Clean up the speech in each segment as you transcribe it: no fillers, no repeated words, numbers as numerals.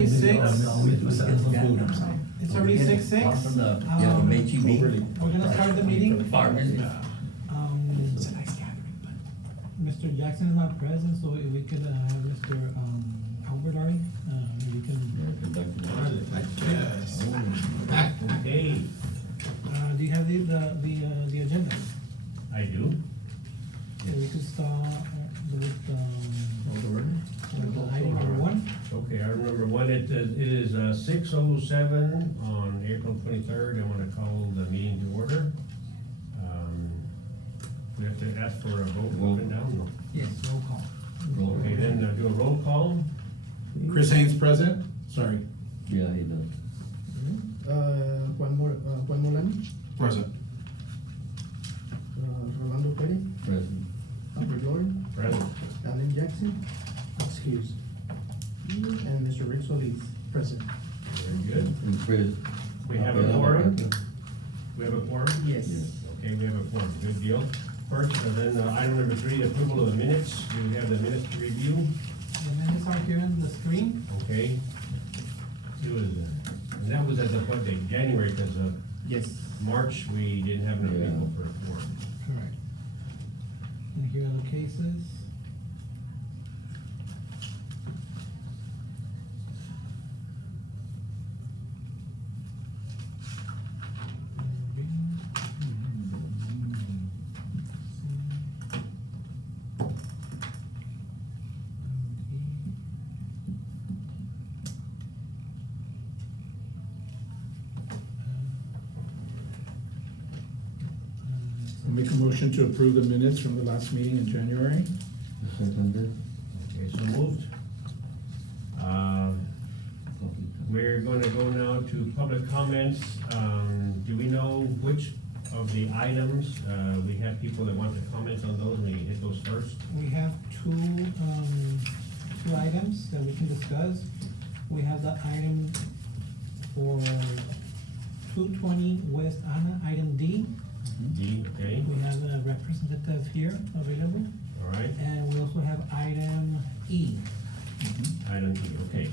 Six. It's already 6:06. We're gonna start the meeting. It's a nice gathering, but. Mr. Jackson is not present, so if we could have Mr. Albert Ari, we can. Yes. Okay, Do you have the agenda? I do. So we could start with item number one. Okay, item number one, it is 6:07 on April 23rd. I want to call the meeting to order. We have to ask for a vote up and down. Yes, roll call. Okay, then do a roll call. Chris Haynes present, sorry. Yeah, he does. Juan Molano, Present. Rolando Perez, Present. Albert Lauren, Present. Alan Jackson, excused, and Mr. Rick Solis, present. Very good. And Chris. We have a quorum. We have a quorum? Yes. Okay, we have a quorum, good deal. First, and then item number three, approval of the minutes. Do we have the minutes to review? The minutes are here on the screen. Okay. It was, and that was as of what date? January, because Yes. March, we didn't have enough Yeah. people for a quorum. Correct. And here are the cases. I'll make a motion to approve the minutes from the last meeting in January. Seconded. Okay, so moved. We're gonna go now to public comments. Do we know which of the items, we have people that want to comment on those, we hit those first? We have two items that we can discuss. We have the item for 220 West Anna, item D. D, okay, We have a representative here available, all right, and we also have item E. item D, okay.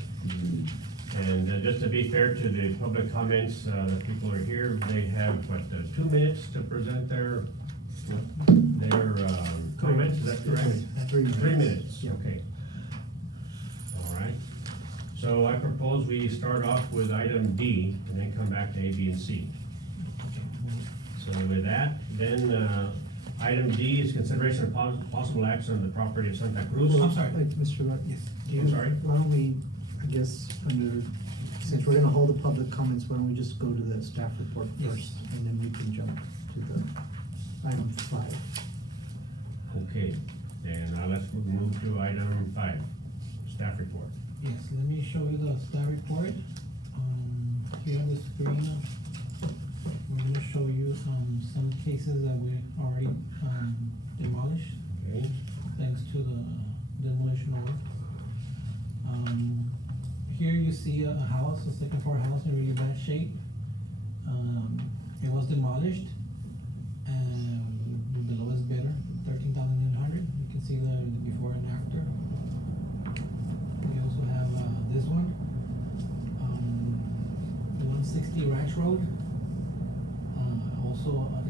And just to be fair to the public comments, the people are here, they have, what, 2 minutes to present their comments, is that correct? 3 minutes, Yeah. okay. All right, so I propose we start off with item D and then come back to A, B, and C. So with that, then, item D is consideration of possible action on the property of Santa Cruz. I'm sorry. Mr. Rod, yes. I'm sorry? Why don't we, I guess, since we're gonna hold the public comments, why don't we just go to the staff report Yes. first, and then we can jump to the item 5. Okay, then let's move to item 5, staff report. Yes, let me show you the staff report. Here on the screen, we're gonna show you, some cases that we already, demolished, Okay, thanks to the demolition order. Here you see a house, a second floor house in really bad shape. It was demolished, and the lowest bidder, 13,900. You can see the before and after. We also have, this one, 160 Ranch Road. Also, I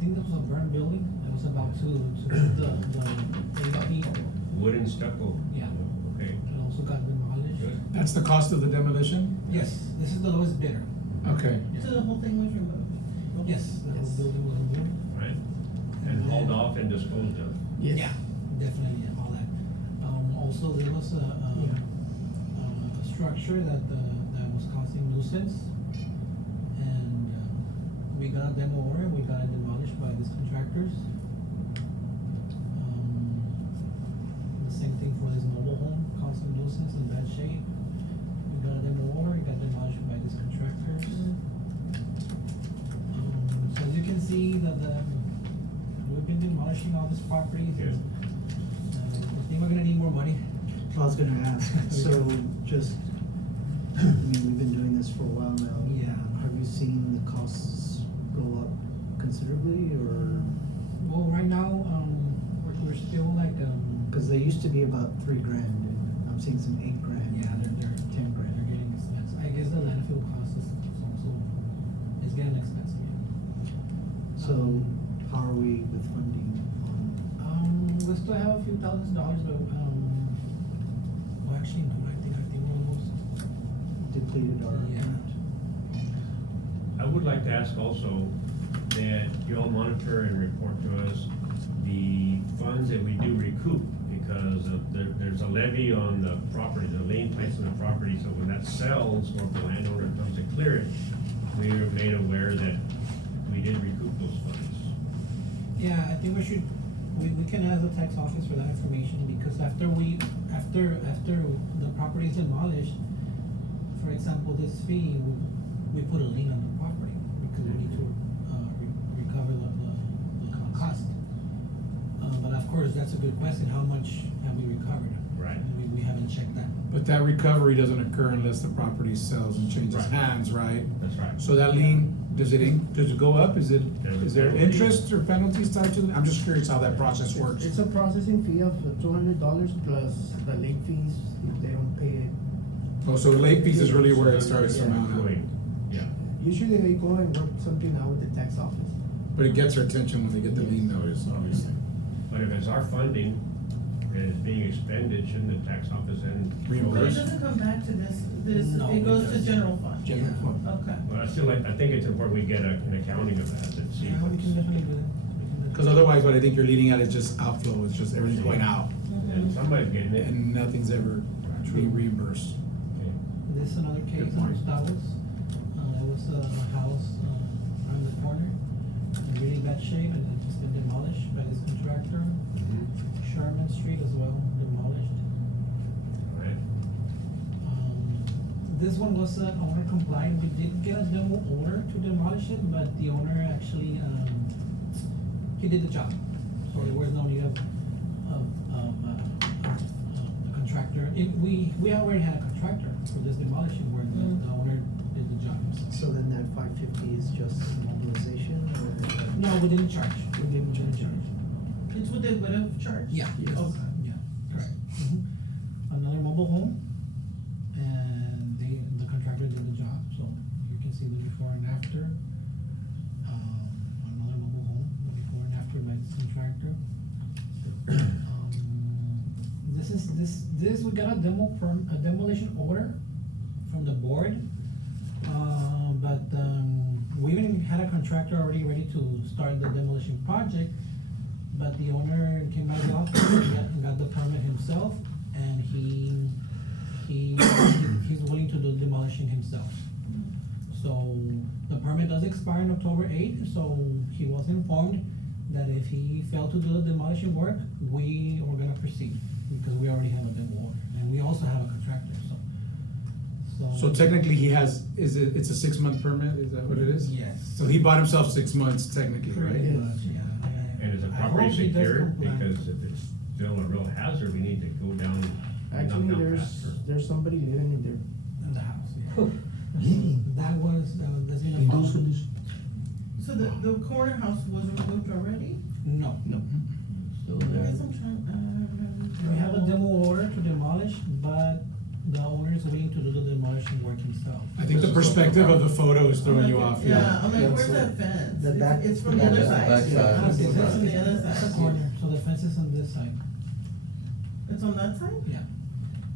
think that was a burnt building. It was about to the AP, wood and stucco. Yeah. Okay, it also got demolished. good. That's the cost of the demolition? Yes, this is the lowest bidder. Okay. Yeah. So the whole thing was removed? Yes, the whole Yes. building was removed. All right, and hauled off and disposed of. Yes. Yeah, definitely, yeah, all that. Also, there was a structure that was causing nuisance. And, we got a demo order, we got it demolished by these contractors. The same thing for this mobile home, causing nuisance in bad shape. We got a demo order, it got demolished by these contractors. So as you can see, we've been demolishing all these properties. Yeah. I think we're gonna need more money. I was gonna ask, so just, I mean, we've been doing this for a while now. Yeah. Have you seen the costs go up considerably, or, Well, right now, we're still like, cause they used to be about $3,000, and I'm seeing some $8,000. yeah, they're 10 grand. They're getting it's getting expensive, yeah. So, how are we with funding on, We still have a few $1,000s, but, well, actually, no, I think we're almost, depleted our yeah. account? I would like to ask also that you all monitor and report to us the funds that we do recoup, because there's a levy on the property, the lien placed on the property, so when that sells, or if the landowner comes to clear it, we are made aware that we did recoup those funds. Yeah, I think we can ask the tax office for that information, because after the property is demolished, for example, this fee, we put a lien on the property, because we need to, recover the cost. But of course, that's a good question, how much have we recovered? Right. We haven't checked that. But that recovery doesn't occur unless the property sells and changes Right. hands, right? That's right. So that lien, does it go up? Is There's a there penalty. interest or penalties tied to it? I'm just curious how that process works. It's a processing fee of $200 plus the late fees if they don't pay it. Oh, so late fees is really where it So starts to they're mount up. accruing. Yeah. Usually they go and work something out with the tax office. But it gets our attention when they get the lien notice, obviously. But if it's our funding and it's being expended, shouldn't the tax office then? But it Reimburse. doesn't come back to this, No, it it goes to doesn't. general fund. General fund. Okay. But I think it's important we get an accounting of that and see. Yeah, we what's- can definitely do that. We can definitely- Because otherwise, what I think you're leading at is just outflow, it's just everything's going out, And somebody's getting it. and nothing's ever being reimbursed. Okay. This is another case Good on point. Stavos. It was a house, around the corner, in really bad shape, and it's just been demolished by this contractor. Mhm. Sherman Street as well, demolished. All right. This one was owner compliant. We did get a demo order to demolish it, but the owner actually, he did the job. So there was no need of the contractor. We already had a contractor for this demolition work, but the owner did the job himself. So then that 550 is just mobilization or? No, we didn't charge. We didn't charge. It's what they would have charged? Yeah. Yes. Okay. Yeah, correct. Another mobile home, and the contractor did the job, so you can see the before and after. Another mobile home, the before and after by this contractor. This, we got a demolition order from the board. But, we even had a contractor already ready to start the demolition project, but the owner came by the office and got the permit himself, and he's willing to do demolition himself. So, the permit does expire on October 8th, so he was informed that if he failed to do the demolition work, we were gonna proceed, because we already have a demo order, and we also have a contractor, so. So technically, it's a 6-month permit, is that what it is? Yes. So he bought himself 6 months technically, Pretty right? much, yeah. And is the I hope property he does secured? comply. Because if it's still a real hazard, we need to go down, knock Actually, down faster. there's somebody living in there. In the house, yeah. That's been a problem. So the corner house was removed already? No. Still I there. guess I'm trying, We have a demo order to demolish, but the owner is willing to do the demolition work himself. I think the perspective of the photo is throwing you off, Yeah, yeah. I'm like, Yeah, where's so that fence? the It's- back- It's from the the other back- side. back side. Ah, It's this on is- the other That's the side. corner, so the fence is on this side, It's on that side? yeah.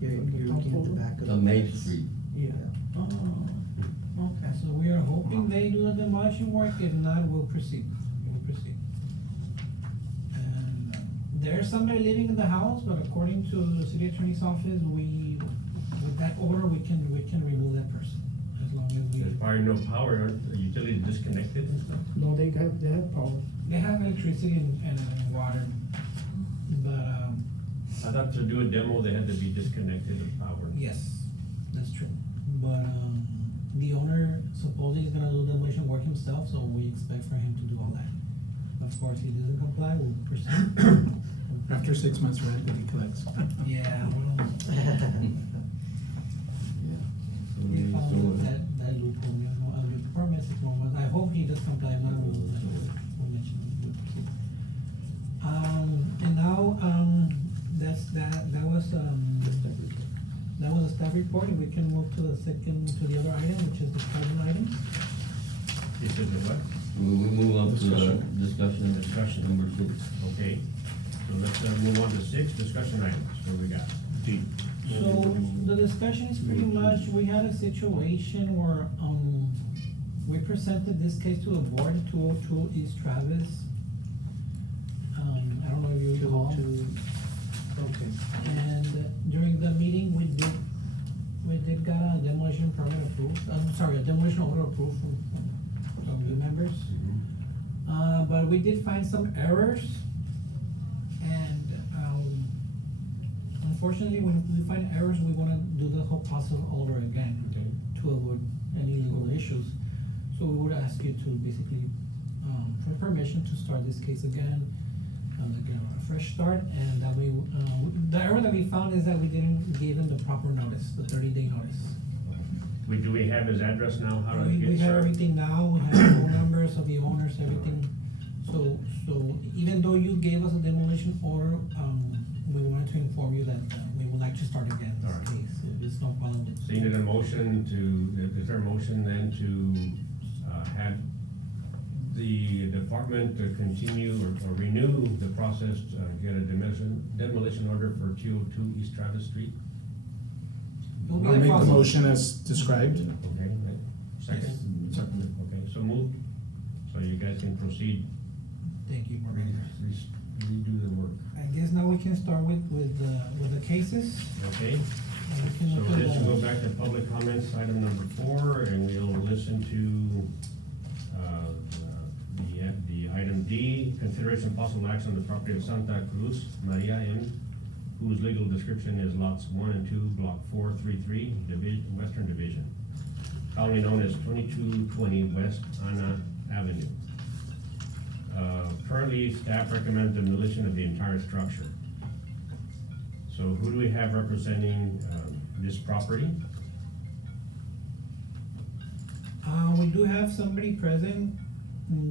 You're looking at the back of. On Main Street. Yeah. Oh, okay. So we are hoping they do the demolition work, if not, we'll proceed, And there's somebody living in the house, but according to the city attorney's office, with that order, we can remove that person, as long as we, There's probably no power, aren't the utilities disconnected and stuff? No, they have power. they have electricity and water, but, I thought to do a demo, they had to be disconnected of power. yes, that's true. But, the owner supposedly is gonna do demolition work himself, so we expect for him to do all that. Of course, he doesn't comply, we'll proceed. After 6 months rent that he collects. Yeah, well, Yeah. we So found that loophole, you know, I'll get the permit 6 more months. I hope he does comply, if not, we'll mention it, we'll proceed. And now, that was a staff report, and we can move to the other item, which is the present item. This is the what? We move on to Discussion. discussion. Discussion. Number 6. Okay, so let's move on to 6, discussion items, what we got? D. So the discussion is pretty much, we had a situation where, we presented this case to the board, 202 East Travis. I don't know if you recall. Okay. And during the meeting, we did got a demolition permit approved, I'm sorry, a demolition order approved from you members. But we did find some errors, and, unfortunately, when we find errors, we wanna do the whole process all over again Okay. to avoid any legal issues. So we would ask you to basically, for permission to start this case again, again, a fresh start, and that we, the error that we found is that we didn't give him the proper notice, the 30-day notice. Do we have his address now, how do we We get have started? everything now, we have phone numbers of the owners, everything. So even though you gave us a demolition order, we wanted to inform you that, we would like to start again All right. this case, so there's no problem. So you need a motion to, is there a motion then to, have the department to continue or renew the process, to get a demolition order for 202 East Travis Street? It'll be I'll a make the process. motion as described. Okay, second? Okay, so moved, so you guys can proceed, Thank you, Maria. redo the work, I guess now we can start with the cases. okay? And we can So look at let's go the- back to public comments, item number 4, and we'll listen to, the item D, consideration of possible action on the property of Santa Cruz, Maria M., whose legal description is lots 1 and 2, block 433, Western Division, commonly known as 2220 West Ana Avenue. Currently, staff recommends demolition of the entire structure. So who do we have representing, this property? We do have somebody present,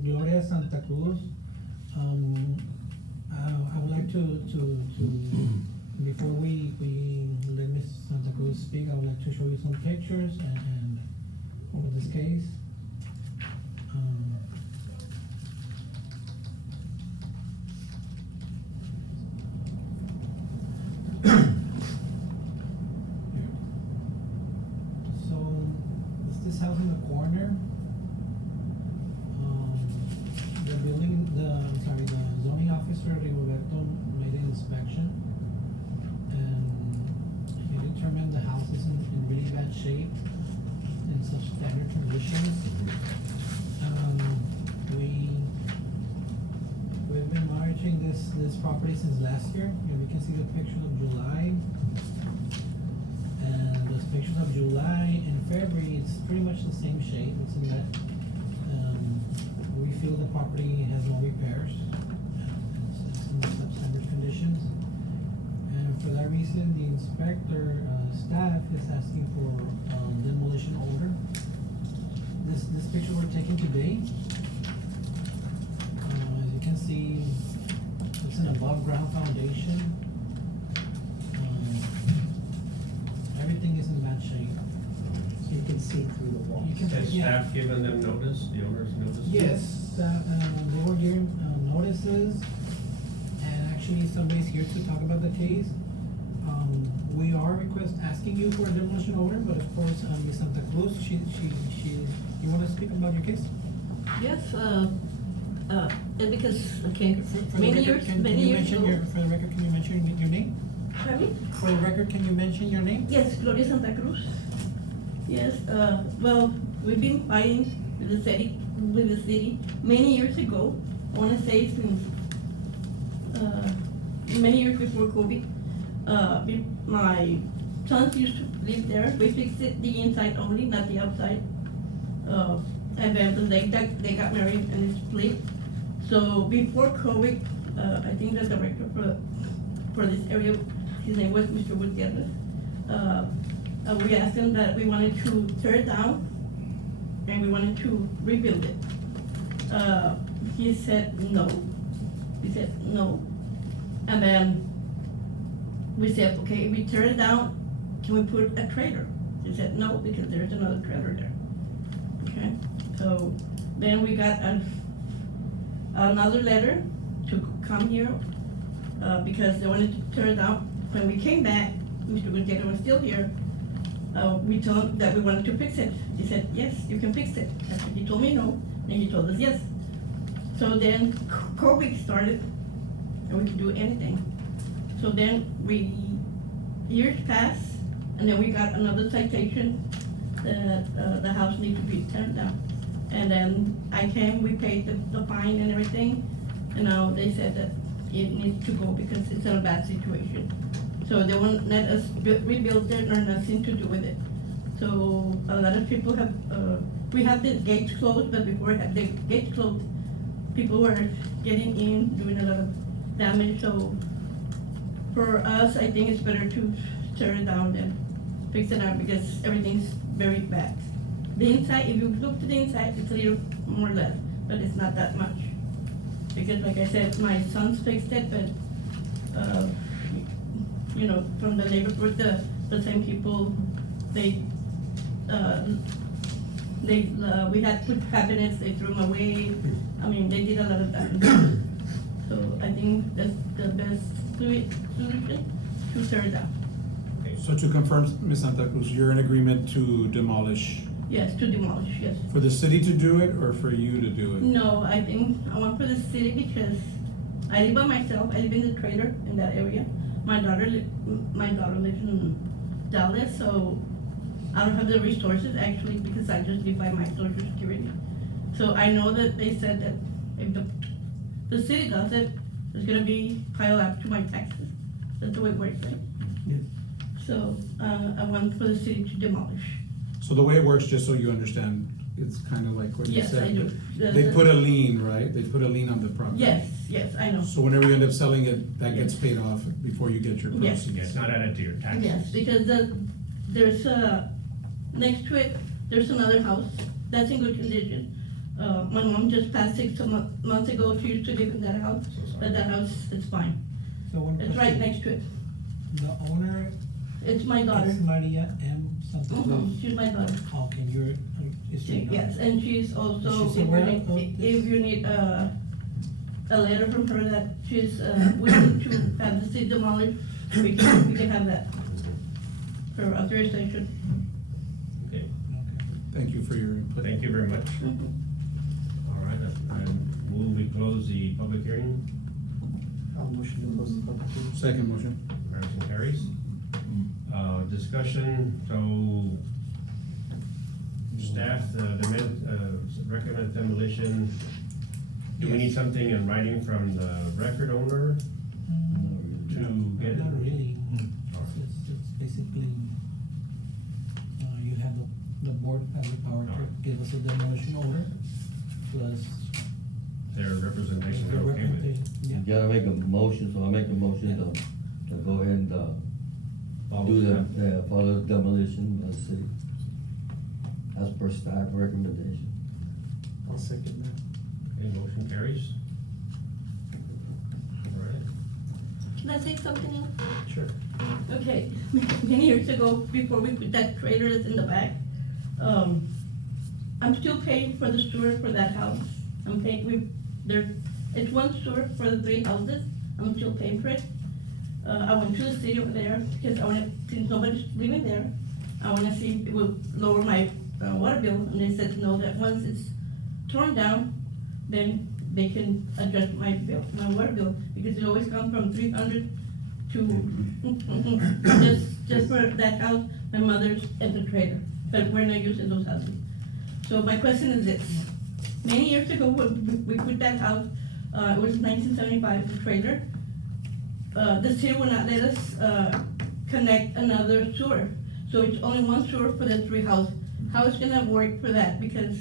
Gloria Santa Cruz. I would like to, before we let Ms. Santa Cruz speak, I would like to show you some pictures and over this case. So, it's this house in the corner. The building, the zoning officer, Rigoberto, made an inspection. And he determined the house is in really bad shape, in substandard conditions. We've been monitoring this property since last year, and we can see the pictures of July. And those pictures of July and February, it's pretty much the same shape, it's in that, we feel the property has no repairs, it's in substandard conditions. And for that reason, the inspector, staff is asking for, demolition order. This picture we're taking today. As you can see, it's an above-ground foundation. Everything is in bad shape. So you can see through the walls. You can- Has Yeah. staff given them notice, the owners notice? Yes, they were given, notices, and actually somebody's here to talk about the case. We are asking you for a demolition order, but of course, Ms. Santa Cruz, you wanna speak about your case? Yes, and because, okay, For the many record, years, can many you years mention ago. for the record, can you mention your name? Pardon me? For the record, can you mention your name? Yes, Gloria Santa Cruz. Yes, well, we've been fighting with the city many years ago. I wanna say since, many years before COVID. My sons used to live there. We fixed it the inside only, not the outside. And then they got married and it's split. So before COVID, I think the director for this area, his name was Mr. Gutierrez. We asked him that we wanted to tear it down and we wanted to rebuild it. He said no. He said no. And then we said, okay, if we tear it down, can we put a trailer? He said no, because there's another trailer there. Okay, so Then we got another letter to come here, because they wanted to tear it down. When we came back, Mr. Gutierrez was still here. We told him that we wanted to fix it. He said, yes, you can fix it. After he told me no, and he told us yes. So then COVID started, and we could do anything. So then years passed, and then we got another citation that the house needs to be torn down. And then I came, we paid the fine and everything, and now they said that it needs to go because it's in a bad situation. So they won't let us rebuild it or nothing to do with it. So a lot of people have, we have the gates closed, but before we had the gates closed, people were getting in, doing a lot of damage. So for us, I think it's better to tear it down than fix it up because everything's very bad. The inside, if you look to the inside, it's a little more or less, but it's not that much. Because like I said, my sons fixed it, but you know, from the neighborhood, the same people, we had put cabinets, they threw them away. I mean, they did a lot of damage. So I think that's the best solution to tear it down. So to confirm, Ms. Santa Cruz, you're in agreement to demolish, Yes, to demolish, yes. for the city to do it or for you to do it? No, I think I want for the city because I live by myself. I live in the trailer in that area. My daughter lives in Dallas, so I don't have the resources actually because I just live by my Social Security. So I know that they said that if the city does it, it's gonna be piled up to my taxes. That's the way it works, right? Yes. So I want for the city to demolish. So the way it works, just so you understand, it's kind of like what you Yes, said. I do. They put a lien, right? They put a lien on the property. Yes, I know. So whenever you end up selling it, that gets Yes. paid off before you get your Yes. proceeds. Yeah, it's not added to your taxes. Yes, because there's next to it, there's another house that's in good condition. My mom just passed 6 months ago. She used to live in that house, So sorry. but that house is fine. So one It's right question. next to it. The owner It's my daughter. is Maria M. Santa Cruz. She's my daughter. Okay, you're, is your daughter? Yes, and she's also, Is she aware of this? if you need a letter from her that she's willing to have the city demolished, we can have that. Her authorization. Okay, Okay. Thank you for your input. thank you very much. All right, I move we close the public hearing. I'll motion to close the public hearing. Second motion. Motion carries. Discussion, so staff, recommend demolition. Do we need something in writing from the record owner to get it? Not really. All right. It's basically, you have the board has the power to Alright. give us a demolition order, plus Their representation, the they're okay with it? representation, yeah. You gotta make a motion, so I make a motion to go ahead and, Follow do staff. follow demolition by the city. As per staff recommendation. I'll second that. Okay, motion carries. All right. Can I say something else? Sure. Okay, many years ago, before we put that trailer that's in the back, I'm still paying for the sewer for that house. I'm paying, it's one sewer for the 3 houses, I'm still paying for it. I went to the city over there, because since nobody's living there, I wanna see if it will lower my water bill, and they said no, that once it's torn down, then they can adjust my water bill, because it always comes from 300 to, just for that house, my mother's and the trailer, but we're not using those houses. So my question is this, many years ago, when we put that house, it was 1975, the trailer, the city will not let us, connect another sewer. So it's only one sewer for the 3 houses. How is gonna work for that? Because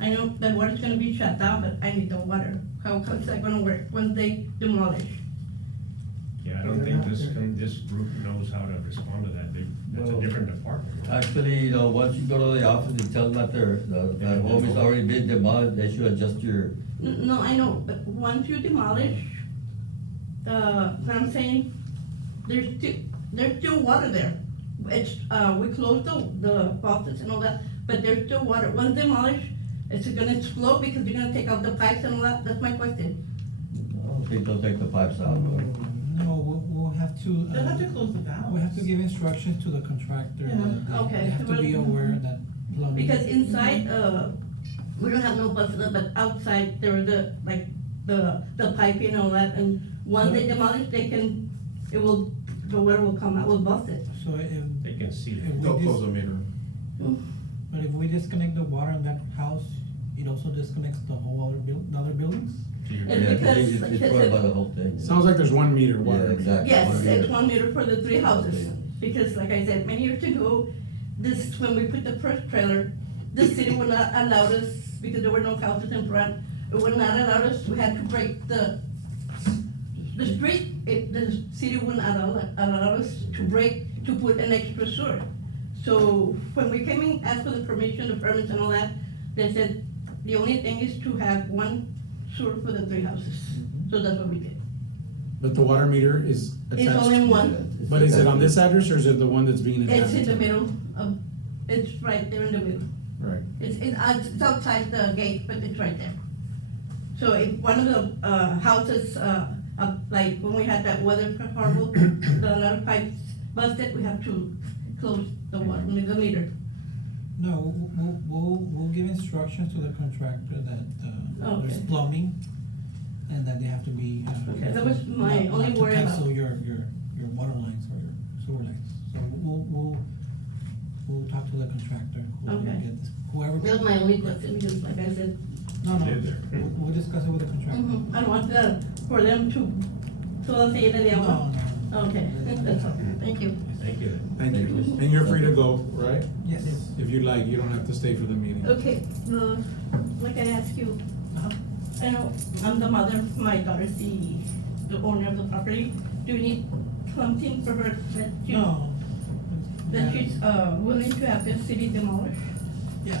I know that water's gonna be shut down, but I need the water. How is that gonna work when they demolish? Yeah, I don't think this group knows how to respond to that. That's a Well, different department. Actually, you know, once you go to the office and tell them that the home is already been demolished, they should adjust your, No, I know, but once you demolish, what I'm saying, there's still water there. It's, we closed the faucets and all that, but there's still water. Once demolished, Is it gonna explode because you're gonna take out the pipes and all that? That's my question. I don't think they'll take the pipes out, but No, we'll have to. They'll have to close the valves. We have to give instructions to the contractor. Yeah. that they- Okay. They have to be aware that plumbing. Because inside, we don't have no buses, but outside, there are the, like, the piping and all that, and once they demolish, the water will come out, will bust it. So if, They can see if it. we They'll close the meter. but if we disconnect the water in that house, it also disconnects the whole the other buildings? to your- yeah, And because- it's worried about the whole thing. Sounds like there's 1 meter water. Yeah, exactly. Yes, One it's meter. 1 meter for the 3 houses, Okay. because like I said, many years ago, when we put the first trailer, the city would not allow us, because there were no houses in front, it would not allow us, we had to break the street, the city wouldn't allow us to put an extra sewer. So when we came in, asked for the permission, the permits and all that, they said, the only thing is to have 1 sewer for the 3 houses, so that's what we did. But the water meter is attached. It's only Yeah, one, it's But is it on attached. this address or is it the one that's being added? it's in the middle of, it's right there in the middle. Right. It's outside the gate, but it's right there. So if one of the, houses, like when we had that weather horrible, the lot of pipes busted, we have to close the water, the meter. No, we'll give instructions to the contractor that, there's Okay. plumbing and that they have to be. Okay, that was my not- only not to worry about- cancel your water lines or your sewer lines. So we'll talk to the contractor. who will Okay. get this- Whoever. That was my only question, because like I said, No, no, Live there. we'll discuss it with the contractor. I don't want for them to, todo se llene de No, agua. no. Okay, that's all, thank you. Thank you. Thank you. Thank you. And you're free to go, right? Yes. If you like, you don't have to stay for the meeting. Okay, like I asked you, Uh-huh. I know I'm the mother, my daughter's the owner of the property. Do you need something for her that you, No. that she's, willing to have the city demolished? Yeah,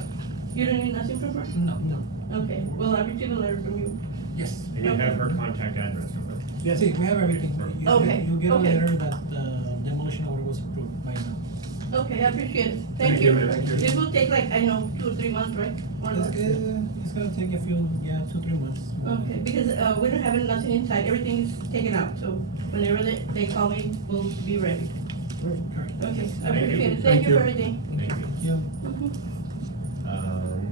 You don't need nothing from her? no, no, Okay, well, I received a letter from you. yes. And you have her contact address, right? Yes, we have everything. You- Okay, You get a okay. letter that the demolition order was approved by now. Okay, I appreciate it. Thank Thank you, you. ma'am. Thank you. It will take like, I know, 2 or 3 months, right? Or less? It's gonna take a few, 2-3 months. Okay, because, we don't have nothing inside, everything is taken out, so whenever they call me, we'll be ready. Correct. Okay, I Thank you. appreciate it. Thank Thank you you. for everything. Thank you. Yeah. Mhm.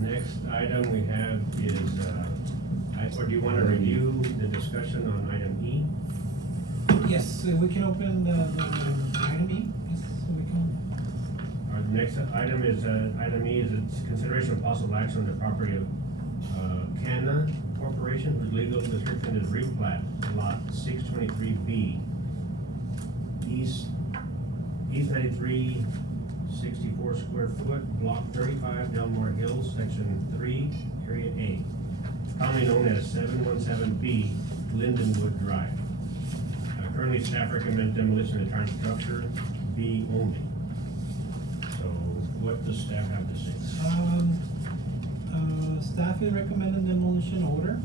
Next item we have is, or do you want to review the discussion on item E? Yes, we can open the item E, yes, so we can. Our next item is, item E is its consideration of possible action on the property of, Canna Corporation, whose legal description is replat, lot 623B. East 93, 64 square foot, block 35, Delmar Hills, section 3, area A. Commonly known as 717B Lindenwood Drive. Currently, staff recommends demolition of the entire structure, B only. So what does staff have to say? Staff is recommending demolition order.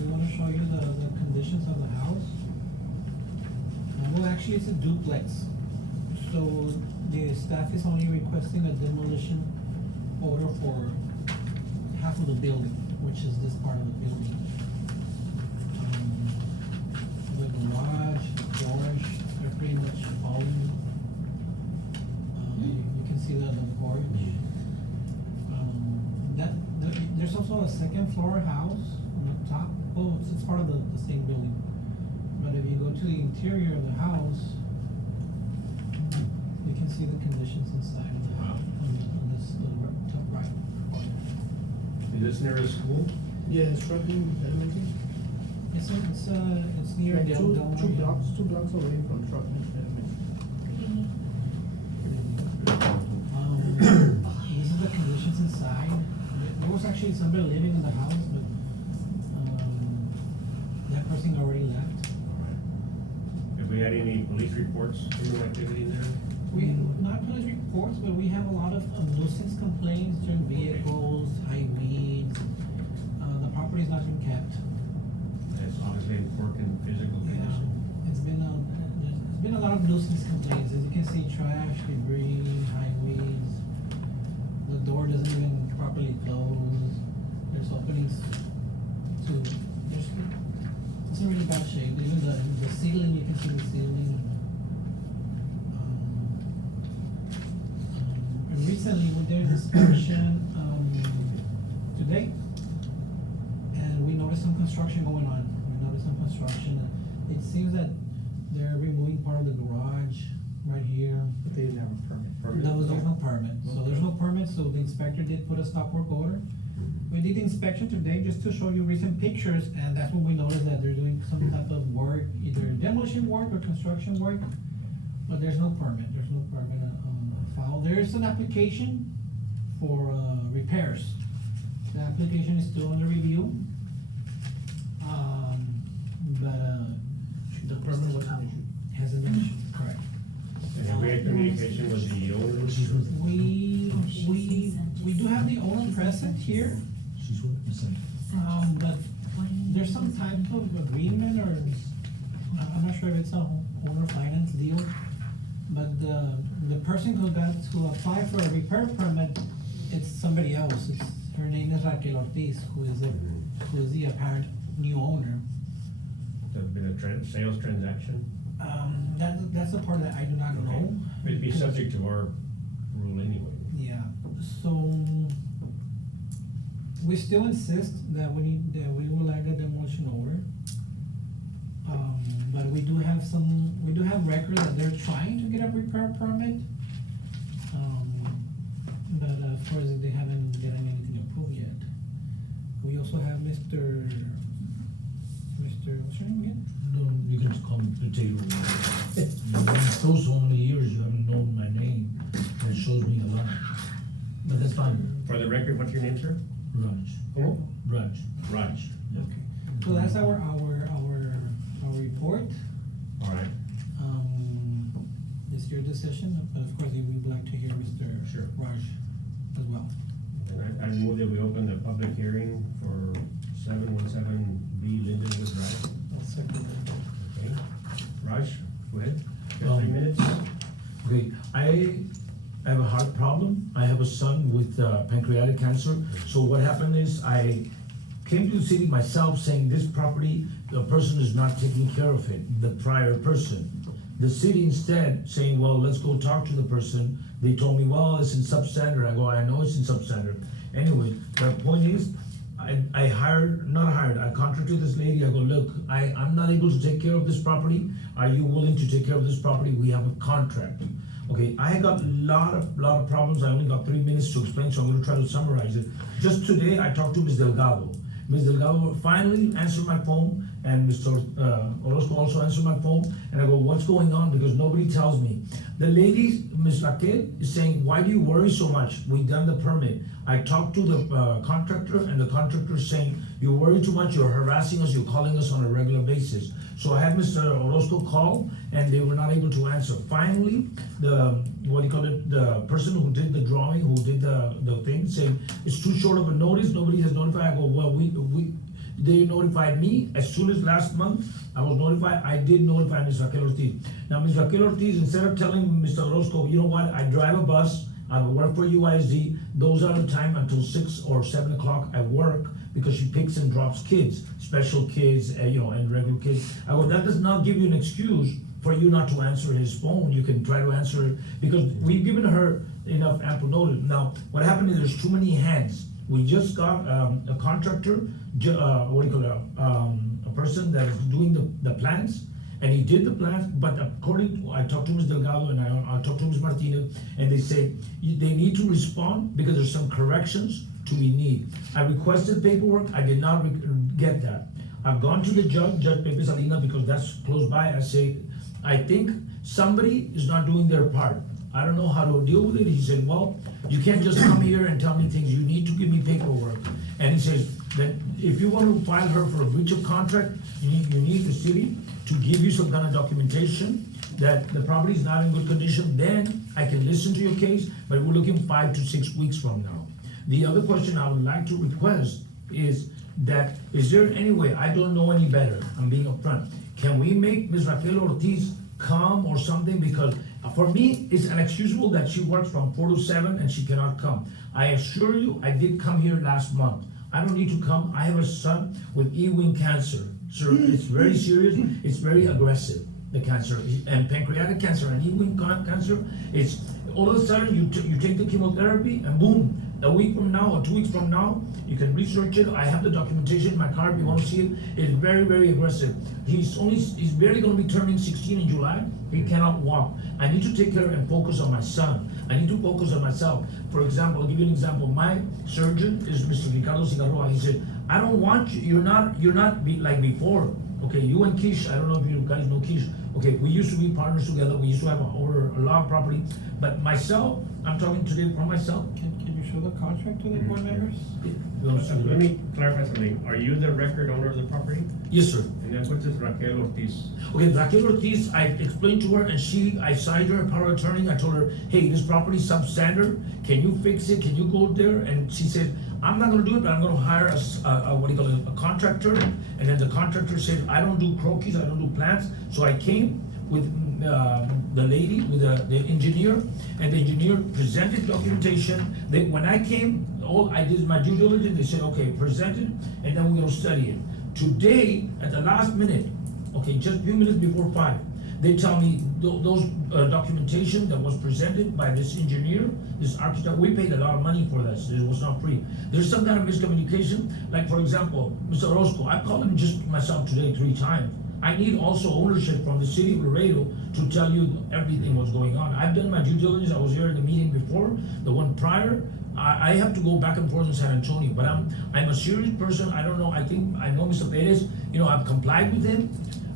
We wanna show you the conditions of the house. Well, actually, it's a duplex, so the staff is only requesting a demolition order for half of the building, which is this part of the building. The garage, George, they're pretty much all in. You can see the porch. There's also a second floor house on the top, it's part of the same building. But if you go to the interior of the house, you can see the conditions inside of the house, on this top right corner. Is this near the school? Yeah, Trucking Elementary. It's near Like Del. two blocks away from Trucking Elementary. This is the conditions inside. There was actually somebody living in the house, but, that person already left. Have we had any police reports, criminal activity in there? We, not police reports, but we have a lot of nuisance complaints during vehicles, high weeds. The property's not been kept. It's obviously in poor physical condition. It's been a lot of nuisance complaints, as you can see, trash, debris, high weeds. The door doesn't even properly closed, there's openings to, it's in really bad shape, even the ceiling, you can see the ceiling. And recently, we did an inspection, today, and we noticed some construction going on. We noticed some construction, it seems that they're removing part of the garage right here. But they didn't have a permit. There's no permit, so there's no permit, so the inspector did put a stop work order. We did the inspection today just to show you recent pictures, and that's when we noticed that they're doing some type of work, either demolition work or construction work, but there's no permit on file. There's an application for, repairs. The application is still under review. The permit wasn't issued. Hasn't been issued, correct. And we had communication with the owners. We do have the owner present here, but there's some type of agreement, or, I'm not sure if it's a owner finance deal, but the person who got to apply for a repair permit, it's somebody else. Her name is Raquel Ortiz, who is the apparent new owner. There's been a sales transaction. That's the part that I do not know. It'd be subject to our rule anyway. Yeah, so we still insist that we would like a demolition order. But we do have records that they're trying to get a repair permit. But of course, they haven't gotten anything approved yet. We also have Mr. What's your name again? No, you can just call me Potato. You've been close so many years, you haven't known my name, and it shows me a lot. But that's fine. For the record, what's your name, sir? Raj. Como? Raj. Raj. Yeah. Okay, so that's our report. All right. It's your decision, but of course, we would like to hear Mr. Sure. Raj as well. And I move that we open the public hearing for 717B Lindenwood Drive. I'll second that. Okay. Raj, go ahead. You have 3 minutes. Okay, I have a heart problem. I have a son with pancreatic cancer. So what happened is I came to the city myself saying this property, the person is not taking care of it, the prior person. The city instead saying, well, let's go talk to the person. They told me, well, it's in substandard. I go, I know it's in substandard. Anyway, the point is, I contracted this lady. I go, look, I'm not able to take care of this property. Are you willing to take care of this property? We have a contract. Okay, I got a lot of problems. I only got 3 minutes to explain, so I'm gonna try to summarize it. Just today, I talked to Ms. Delgado. Ms. Delgado finally answered my phone, and Mr. Orozco also answered my phone, and I go, what's going on? Because nobody tells me. The lady, Ms. Raquel, is saying, why do you worry so much? We done the permit. I talked to the contractor, and the contractor is saying, you worry too much, you're harassing us, you're calling us on a regular basis. So I had Mr. Orozco call, and they were not able to answer. Finally, the person who did the drawing, who did the thing, saying, it's too short of a notice, nobody has notified. I go, well, they notified me as soon as last month. I was notified. I did notify Ms. Raquel Ortiz. Now, Ms. Raquel Ortiz, instead of telling Mr. Orozco, you know what, I drive a bus, I work for UISD, those are the time until 6 or 7 o'clock I work, because she picks and drops kids, special kids, and regular kids. I go, that does not give you an excuse for you not to answer his phone. You can try to answer it, because we've given her enough ample notice. Now, what happened is there's too many hands. We just got a contractor, a person that is doing the plans, and he did the plans, but I talked to Ms. Delgado and I talked to Ms. Martinez, and they say they need to respond because there's some corrections to be need. I requested paperwork, I did not get that. I've gone to the Judge Pepe Salinas, because that's close by. I say, I think somebody is not doing their part. I don't know how to deal with it. He said, well, you can't just come here and tell me things. You need to give me paperwork. And he says that if you want to file her for a breach of contract, you need the city to give you some kind of documentation that the property is not in good condition. Then I can listen to your case, but we're looking 5 to 6 weeks from now. The other question I would like to request is that, is there any way, I don't know any better, I'm being upfront, can we make Ms. Raquel Ortiz come or something? Because For me, it's inexcusable that she works from 4 to 7 and she cannot come. I assure you, I did come here last month. I don't need to come. I have a son with E-wing cancer. Sir, it's very serious. It's very aggressive, the cancer. And pancreatic cancer and E-wing cancer, it's all of a sudden you take the chemotherapy and boom, a week from now or 2 weeks from now, you can research it. I have the documentation in my car if you want to see it. It's very, very aggressive. He's barely going to be turning 16 in July. He cannot walk. I need to take care and focus on my son. I need to focus on myself. For example, I'll give you an example. My surgeon is Mr. Ricardo Cigarroa. He said, I don't want you, you're not like before. Okay, you and Kish, I don't know if you guys know Kish. Okay, we used to be partners together. We used to have a lot of property. But myself, I'm talking today for myself. Can you show the contract to the board members? Let me clarify something. Are you the record owner of the property? Yes, sir. And then what's this Raquel Ortiz? Okay, Raquel Ortiz, I explained to her and I signed her a power of attorney. I told her, hey, this property is substandard. Can you fix it? Can you go there? And she said, I'm not gonna do it, but I'm gonna hire a contractor. And then the contractor said, I don't do croquis, I don't do plants. So I came with the lady, with the engineer, and the engineer presented documentation. When I came, all I did my due diligence. They said, okay, present it, and then we're gonna study it. Today, at the last minute, okay, just a few minutes before 5, they tell me those documentation that was presented by this engineer, this architect, we paid a lot of money for this. It was not free. There's some kind of miscommunication. Like, for example, Mr. Orozco, I called him just myself today 3 times. I need also ownership from the city of Laredo to tell you everything what's going on. I've done my due diligence. I was here in the meeting before, the one prior. I have to go back and forth in San Antonio, but I'm a serious person. I don't know. I think I know Mr. Perez. You know, I've complied with him.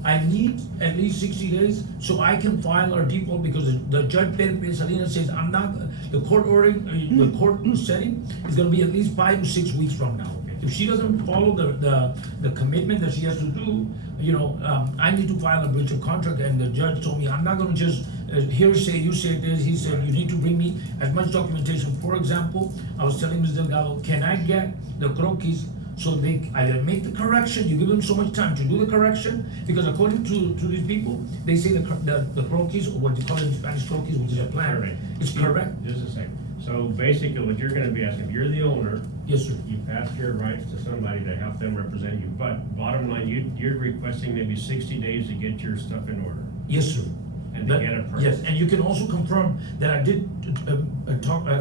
I need at least 60 days so I can file our default, because the judge Perez Salinas says I'm not. The court order, the court setting is going to be at least 5 to 6 weeks from now. If she doesn't follow the commitment that she has to do, you know, I need to file a breach of contract. And the judge told me I'm not going to just hearsay. You said this. He said you need to bring me as much documentation. For example, I was telling Ms. Delgado, can I get the croquis so they either make the correction? You give them so much time to do the correction, because according to these people, they say the croquis, or what they call it in Spanish, croquis, which is a plan, Correct. it's correct. Just a second. So basically, what you're gonna be asking, if you're the owner, Yes, sir. you passed your rights to somebody to help them represent you. But bottom line, you're requesting maybe 60 days to get your stuff in order. Yes, sir. And to get a permit. Yes, and you can also confirm that I did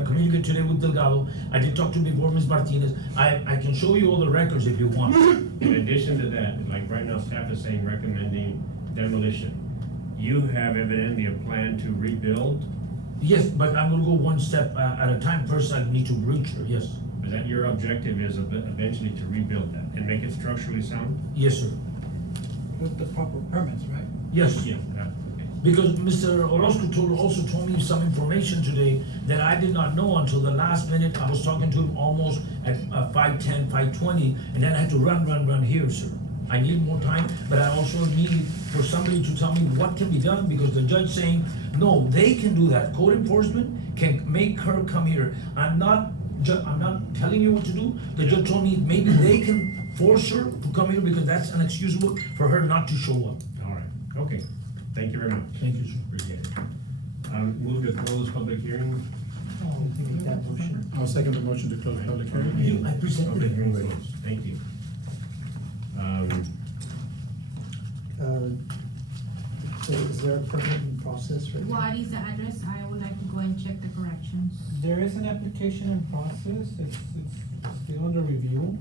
communicate today with Delgado. I did talk to before Ms. Martinez. I can show you all the records if you want. In addition to that, like right now, staff is saying recommending demolition. You have evidently a plan to rebuild. Yes, but I'm gonna go one step at a time. First, I need to breach her, yes. Is that your objective, is eventually to rebuild that and make it structurally sound? Yes, sir. With the proper permits, right? Yes. Okay. Because Mr. Orozco also told me some information today that I did not know until the last minute. I was talking to him almost at 5:10, 5:20, and then I had to run here, sir. I need more time, but I also need for somebody to tell me what can be done, because the judge saying, no, they can do that. Code enforcement can make her come here. I'm not telling you what to do. The judge told me maybe they can force her to come here, because that's inexcusable for her not to show up. All right, okay. Thank you very much. Thank you, sir. Appreciate it. Move to close public hearing. Make that motion. I'll second the motion to close public hearing. I presented Public hearing it. closed. Thank you. So is there a permit in process right now? What is the address? I would like to go and check the corrections. There is an application in process. It's still under review.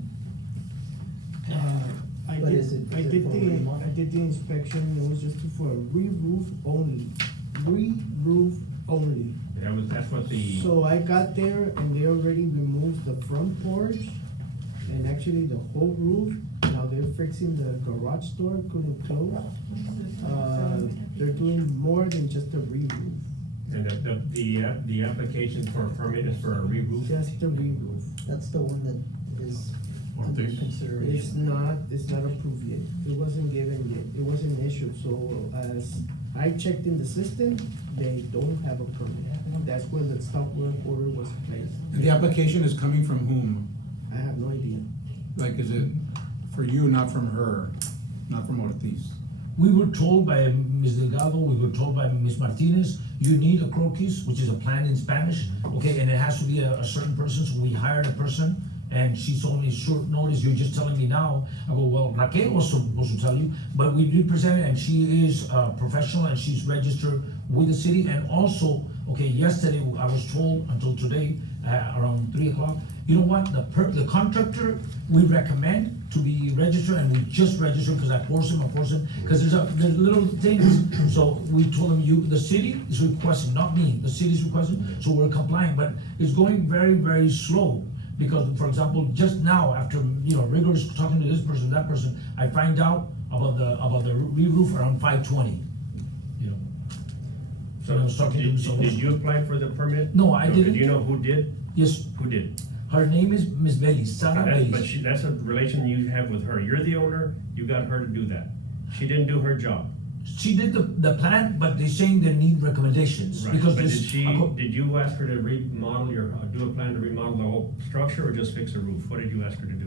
I But did, is it- I is it did for the, remodel? I did the inspection, it was just for a re-roof only, re-roof only. That's what the, So I got there and they already removed the front porch and actually the whole roof. Now they're fixing the garage door, couldn't close. They're doing more than just a re-roof, and the application for a permit is for a re-roof? just a re-roof. That's the one that is under Ortiz. consideration. It's not approved yet. It wasn't given yet. It wasn't issued. So as I checked in the system, they don't have a permit. That's where the stop work order was placed. And the application is coming from whom? I have no idea. Like, is it for you, not from her, not from Ortiz? We were told by Ms. Delgado, we were told by Ms. Martinez, you need a croquis, which is a plant in Spanish, okay, and it has to be a certain person, so we hired a person, and she told me short notice, you're just telling me now. I go, well, Raquel was supposed to tell you, but we did present it, and she is professional, and she's registered with the city, and also, okay, yesterday, I was told until today, around 3 o'clock, you know what, the contractor, we recommend to be registered, and we just registered, because I force him, because there's little things, so we told him, the city is requesting, not me, the city is requesting, so we're complying, but it's going very, very slow, because, for example, just now, after, rigorous talking to this person, that person, I find out about the re-roof around 5:20, So I was talking to him, so- did you apply for the permit? No, I didn't. Do you know who did? Yes, Who did? her name is Ms. Bellis, Sara But Bellis. that's a relation you have with her. You're the owner, you got her to do that. She didn't do her job. She did the plan, but they're saying they need recommendations, Right, because but this. did you ask her to remodel do a plan to remodel the whole structure or just fix the roof? What did you ask her to do?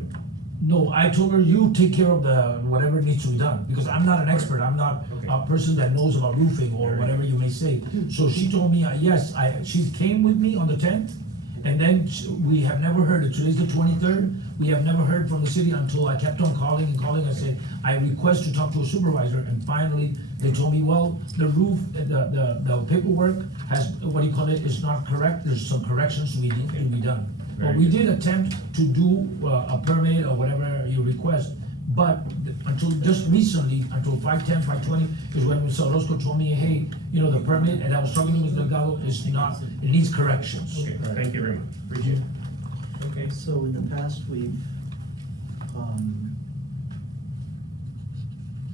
No, I told her, you take care of whatever needs to be done, because I'm not an expert, I'm not Okay. a person that knows about roofing or whatever you may say. So she told me, yes, she came with me on the 10th, and then we have never heard, today's the 23rd, we have never heard from the city until I kept on calling and calling, I said, I request to talk to a supervisor, and finally, they told me, well, the roof, the paperwork has, is not correct, there's some corrections we need to be done. But we did attempt to do a permit or whatever you request, but until just recently, until 5:10, 5:20, is when Mr. Orozco told me, hey, the permit, and I was talking to Ms. Delgado, is not, it needs corrections. Okay, thank you very much. Appreciate it. Okay. So in the past,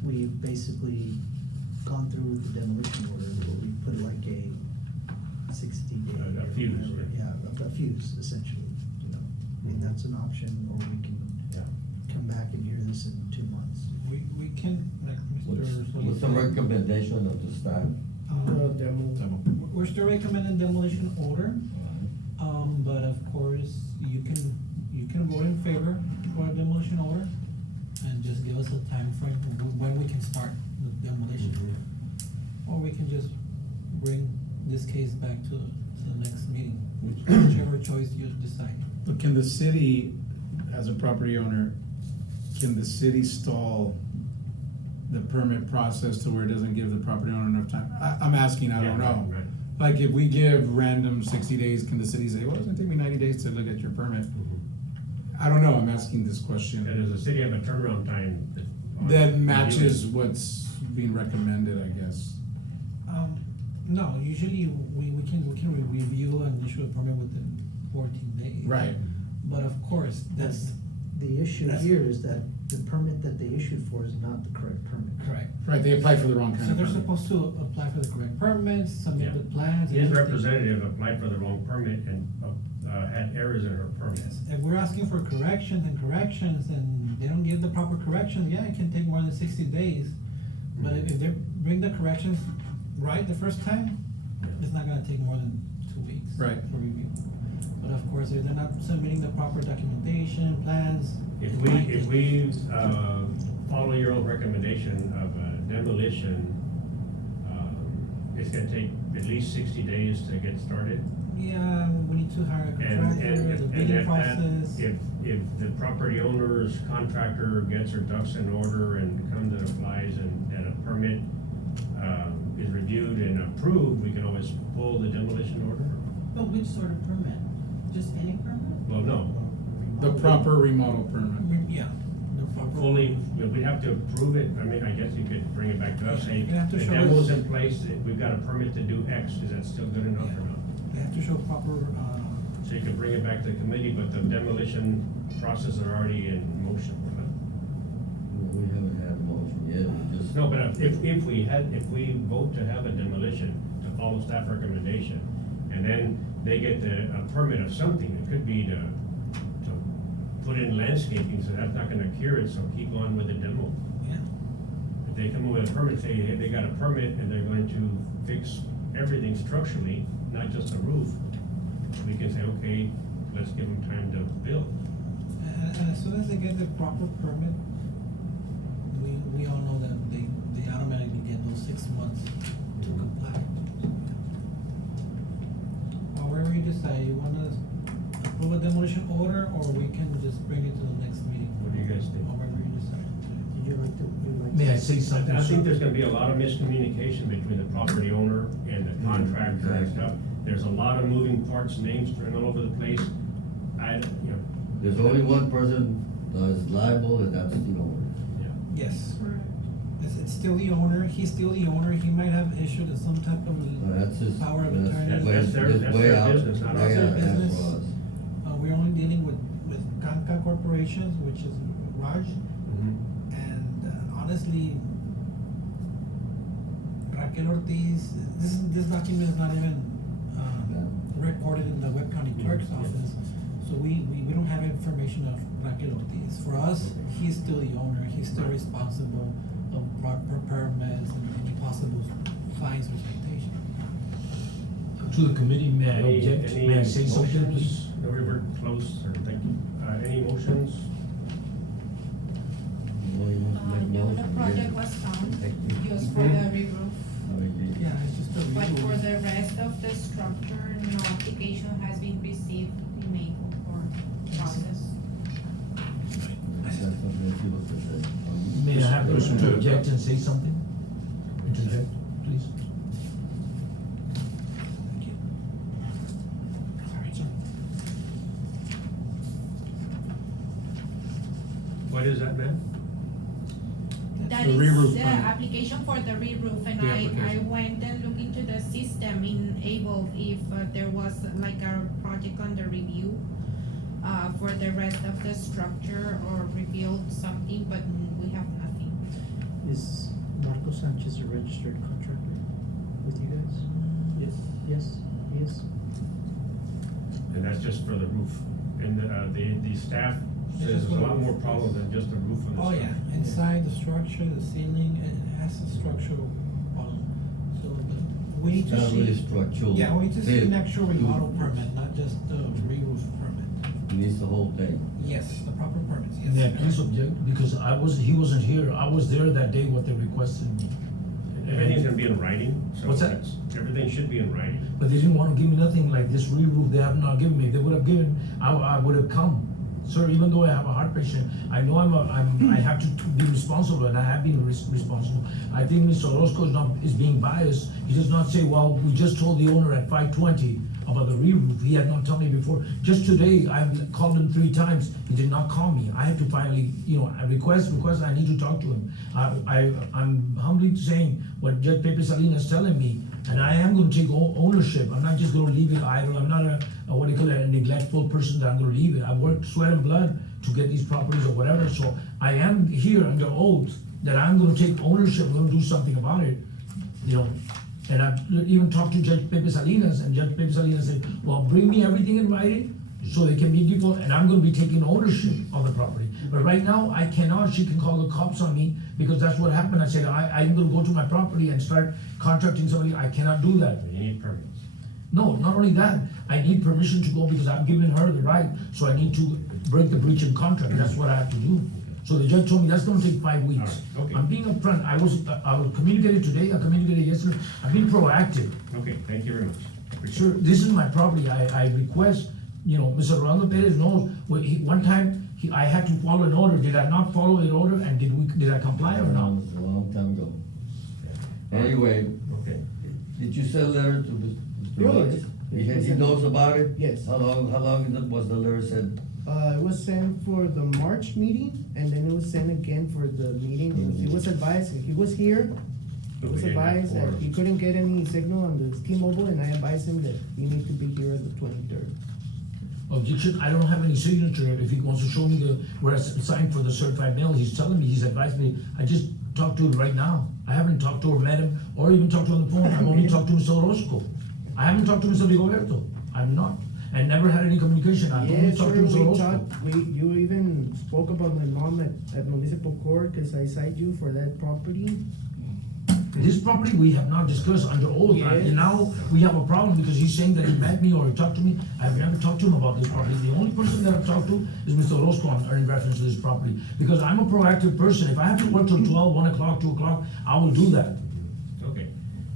we've basically gone through with the demolition order, where we put like a 60-day. A fuse, Yeah, a fuse, essentially, and that's an option, or we can come back and hear this in 2 months. We can, like Mr. Solis What's the said, recommendation of the staff? Demo. we're still recommending demolition order, but of course, you can vote in favor for a demolition order, and just give us a time frame when we can start the demolition. Or we can just bring this case back to the next meeting, whichever choice you decide. But can the city, as a property owner, can the city stall the permit process to where it doesn't give the property owner enough time? I'm asking, I don't know. Right. Like, if we give random 60 days, can the city say, well, it's gonna take me 90 days to look at your permit? I don't know, I'm asking this question. And does the city have a turnaround time? That matches what's being recommended, I guess. No, usually we can review and issue a permit within 14 days. Right. But of course, that's The issue That's- here is that the permit that they issued for is not the correct permit. correct. Right, they applied for the wrong kind So of they're permit. supposed to apply for the correct permits, submit Yeah. the plans. and His everything. representative applied for the wrong permit and had errors in her permit. Yes, if we're asking for corrections and they don't give the proper corrections, yeah, it can take more than 60 days. But if they bring the corrections right the first time, it's not gonna take more than 2 weeks. Right. For review. But of course, if they're not submitting the proper documentation, plans. If it we, might if take- we, follow your old recommendation of demolition, it's gonna take at least 60 days to get started. Yeah, we need to hire a And, contractor, and, the and bidding if that, process. if the property owner's contractor gets her ducks in order and comes and applies and a permit, is reviewed and approved, we can always pull the demolition order. But which sort of permit? Just any permit? Well, no, The proper remodel permit. Yeah. the proper- fully, we'd have to approve it. I mean, I guess you could bring it back to us, say, You have to the show demo's us- in place, we've got a permit to do X, is that still good enough or not? They have to show proper, So you can bring it back to the committee, but the demolition process are already in motion. We haven't had a motion yet, we just. No, but if we vote to have a demolition, to follow staff recommendation, and then they get a permit of something, it could be to put in landscaping, so that's not gonna cure it, so keep on with the demo. yeah. If they come with a permit, say, hey, they got a permit and they're going to fix everything structurally, not just the roof, we can say, okay, let's give them time to build. And as soon as they get the proper permit, we all know that they the demolition order, or we can just bring it to the next meeting, What do you guys think? however you decide. Did you like to, May I say something? I think sir? there's gonna be a lot of miscommunication between the property owner and the contractor and stuff. There's a lot of moving parts, names thrown all over the place. You know, There's only one person that is liable, and that's the owner. Yes, Correct. it's still the owner, he's still the owner, he might have issued some type of, That's his, Power of that's attorney. way, That's their- that's that's way their out, business, not way ours. out, Their that's business. for us. we're only dealing with Kanka Corporations, which is Raj, Mhm. and honestly, Raquel Ortiz, this document is not even, recorded in the Webb County Clerk's office, so we don't have information of Raquel Ortiz. For us, he's still the owner, he's still responsible of proper permits and any possible fines or citation. To the committee, may I Any- object? any May I say something, motions? please? No, we were close, sir, thank you. Any motions? Well, you want to make No, the motion, project yeah. was found, Thank you. just for the re-roof. Yeah, it's just a But review. for the rest of the structure, no application has been received, we may go for process. That's something that you look at that. May I have the Motion person to to object and say something? Interject, please. Thank you. Sorry, sir. What is that, ma'am? That The is re-roof the plan. application for the re-roof, and The I application. went and looked into the system in Able if there was like a project under review for the rest of the structure or revealed something, but we have nothing. Is Marco Sanchez a registered contractor with you guys? Yes. Yes, he is. And that's just for the roof. And the staff says This is there's a for the lot more roof. problem than just the roof on the Oh, structure. yeah, inside the structure, the ceiling, it has a structural problem, so we need to Not really see. structural. Yeah, we need to see an actual Fit. remodel permit, not just the re-roof permit. He needs the whole thing. Yes, the proper permits, yes. May I please object, because he wasn't here, I was there that day what they requested me. Everything's gonna be in writing, so What's that? everything should be in writing. But they didn't wanna give me nothing like this re-roof, they have not given me, they would have given, I would have come. Sir, even though I have a heart patient, I know I have to be responsible, and I have been responsible. I think Mr. Orozco is being biased, he does not say, well, we just told the owner at 5:20 about the re-roof, he had not told me before. Just today, I called him 3 times, he did not call me, I have to finally, I request, I need to talk to him. I'm humbly saying what Judge Pepe Salinas is telling me, and I am gonna take ownership, I'm not just gonna leave it idle, I'm not a neglectful person that I'm gonna leave it. I've worked sweat and blood to get these properties or whatever, so I am here under oath that I'm gonna take ownership, I'm gonna do something about it, And I've even talked to Judge Pepe Salinas, and Judge Pepe Salinas said, well, bring me everything in writing, so they can be people, and I'm gonna be taking ownership of the property. But right now, I cannot, she can call the cops on me, because that's what happened, I said, I'm gonna go to my property and start contracting somebody, I cannot do that. You need permits. No, not only that, I need permission to go because I'm giving her the right, so I need to break the breach in contract, that's what I have to do. So the judge told me that's gonna take 5 weeks. All right, okay. I'm being upfront, I was communicated today, I communicated yesterday, I've been proactive. Okay, thank you very much. Appreciate Sir, this is my property, I request, Mr. Rolando Perez knows, one time, I had to follow an order, did I not follow an order, and did I comply or not? It was a long time ago. Anyway, it. Okay. did you send a letter to Mr. Yeah, Rogers? yes. He knows about it? Yes. How long was the letter sent? It was sent for the March meeting, and then it was sent again for the meeting, and he was advised, he was here. He But was we didn't have advised that quorum. he couldn't get any signal on the T-Mobile, and I advised him that he needed to be here on the 23rd. Objection, I don't have any signature, if he wants to show me where I signed for the certified mail, he's telling me, he's advised me, I just talked to him right now. I haven't talked to or met him, or even talked to him on the phone, I've only talked to Mr. Orozco. I haven't talked to Mr. Rigoberto, I'm not, and never had any communication, I've only Yes, talked sir, to Mr. we Orozco. talked, you even spoke about my mom at municipal court, cause I cited you for that property. This property, we have not discussed under oath, Yes. and now we have a problem because he's saying that he met me or he talked to me. I've never talked to him about this property. The only person that I've talked to is Mr. Orozco in reference to this property. Because I'm a proactive person. If I have to work till 12, 1 o'clock, 2 o'clock, I will do that. Okay,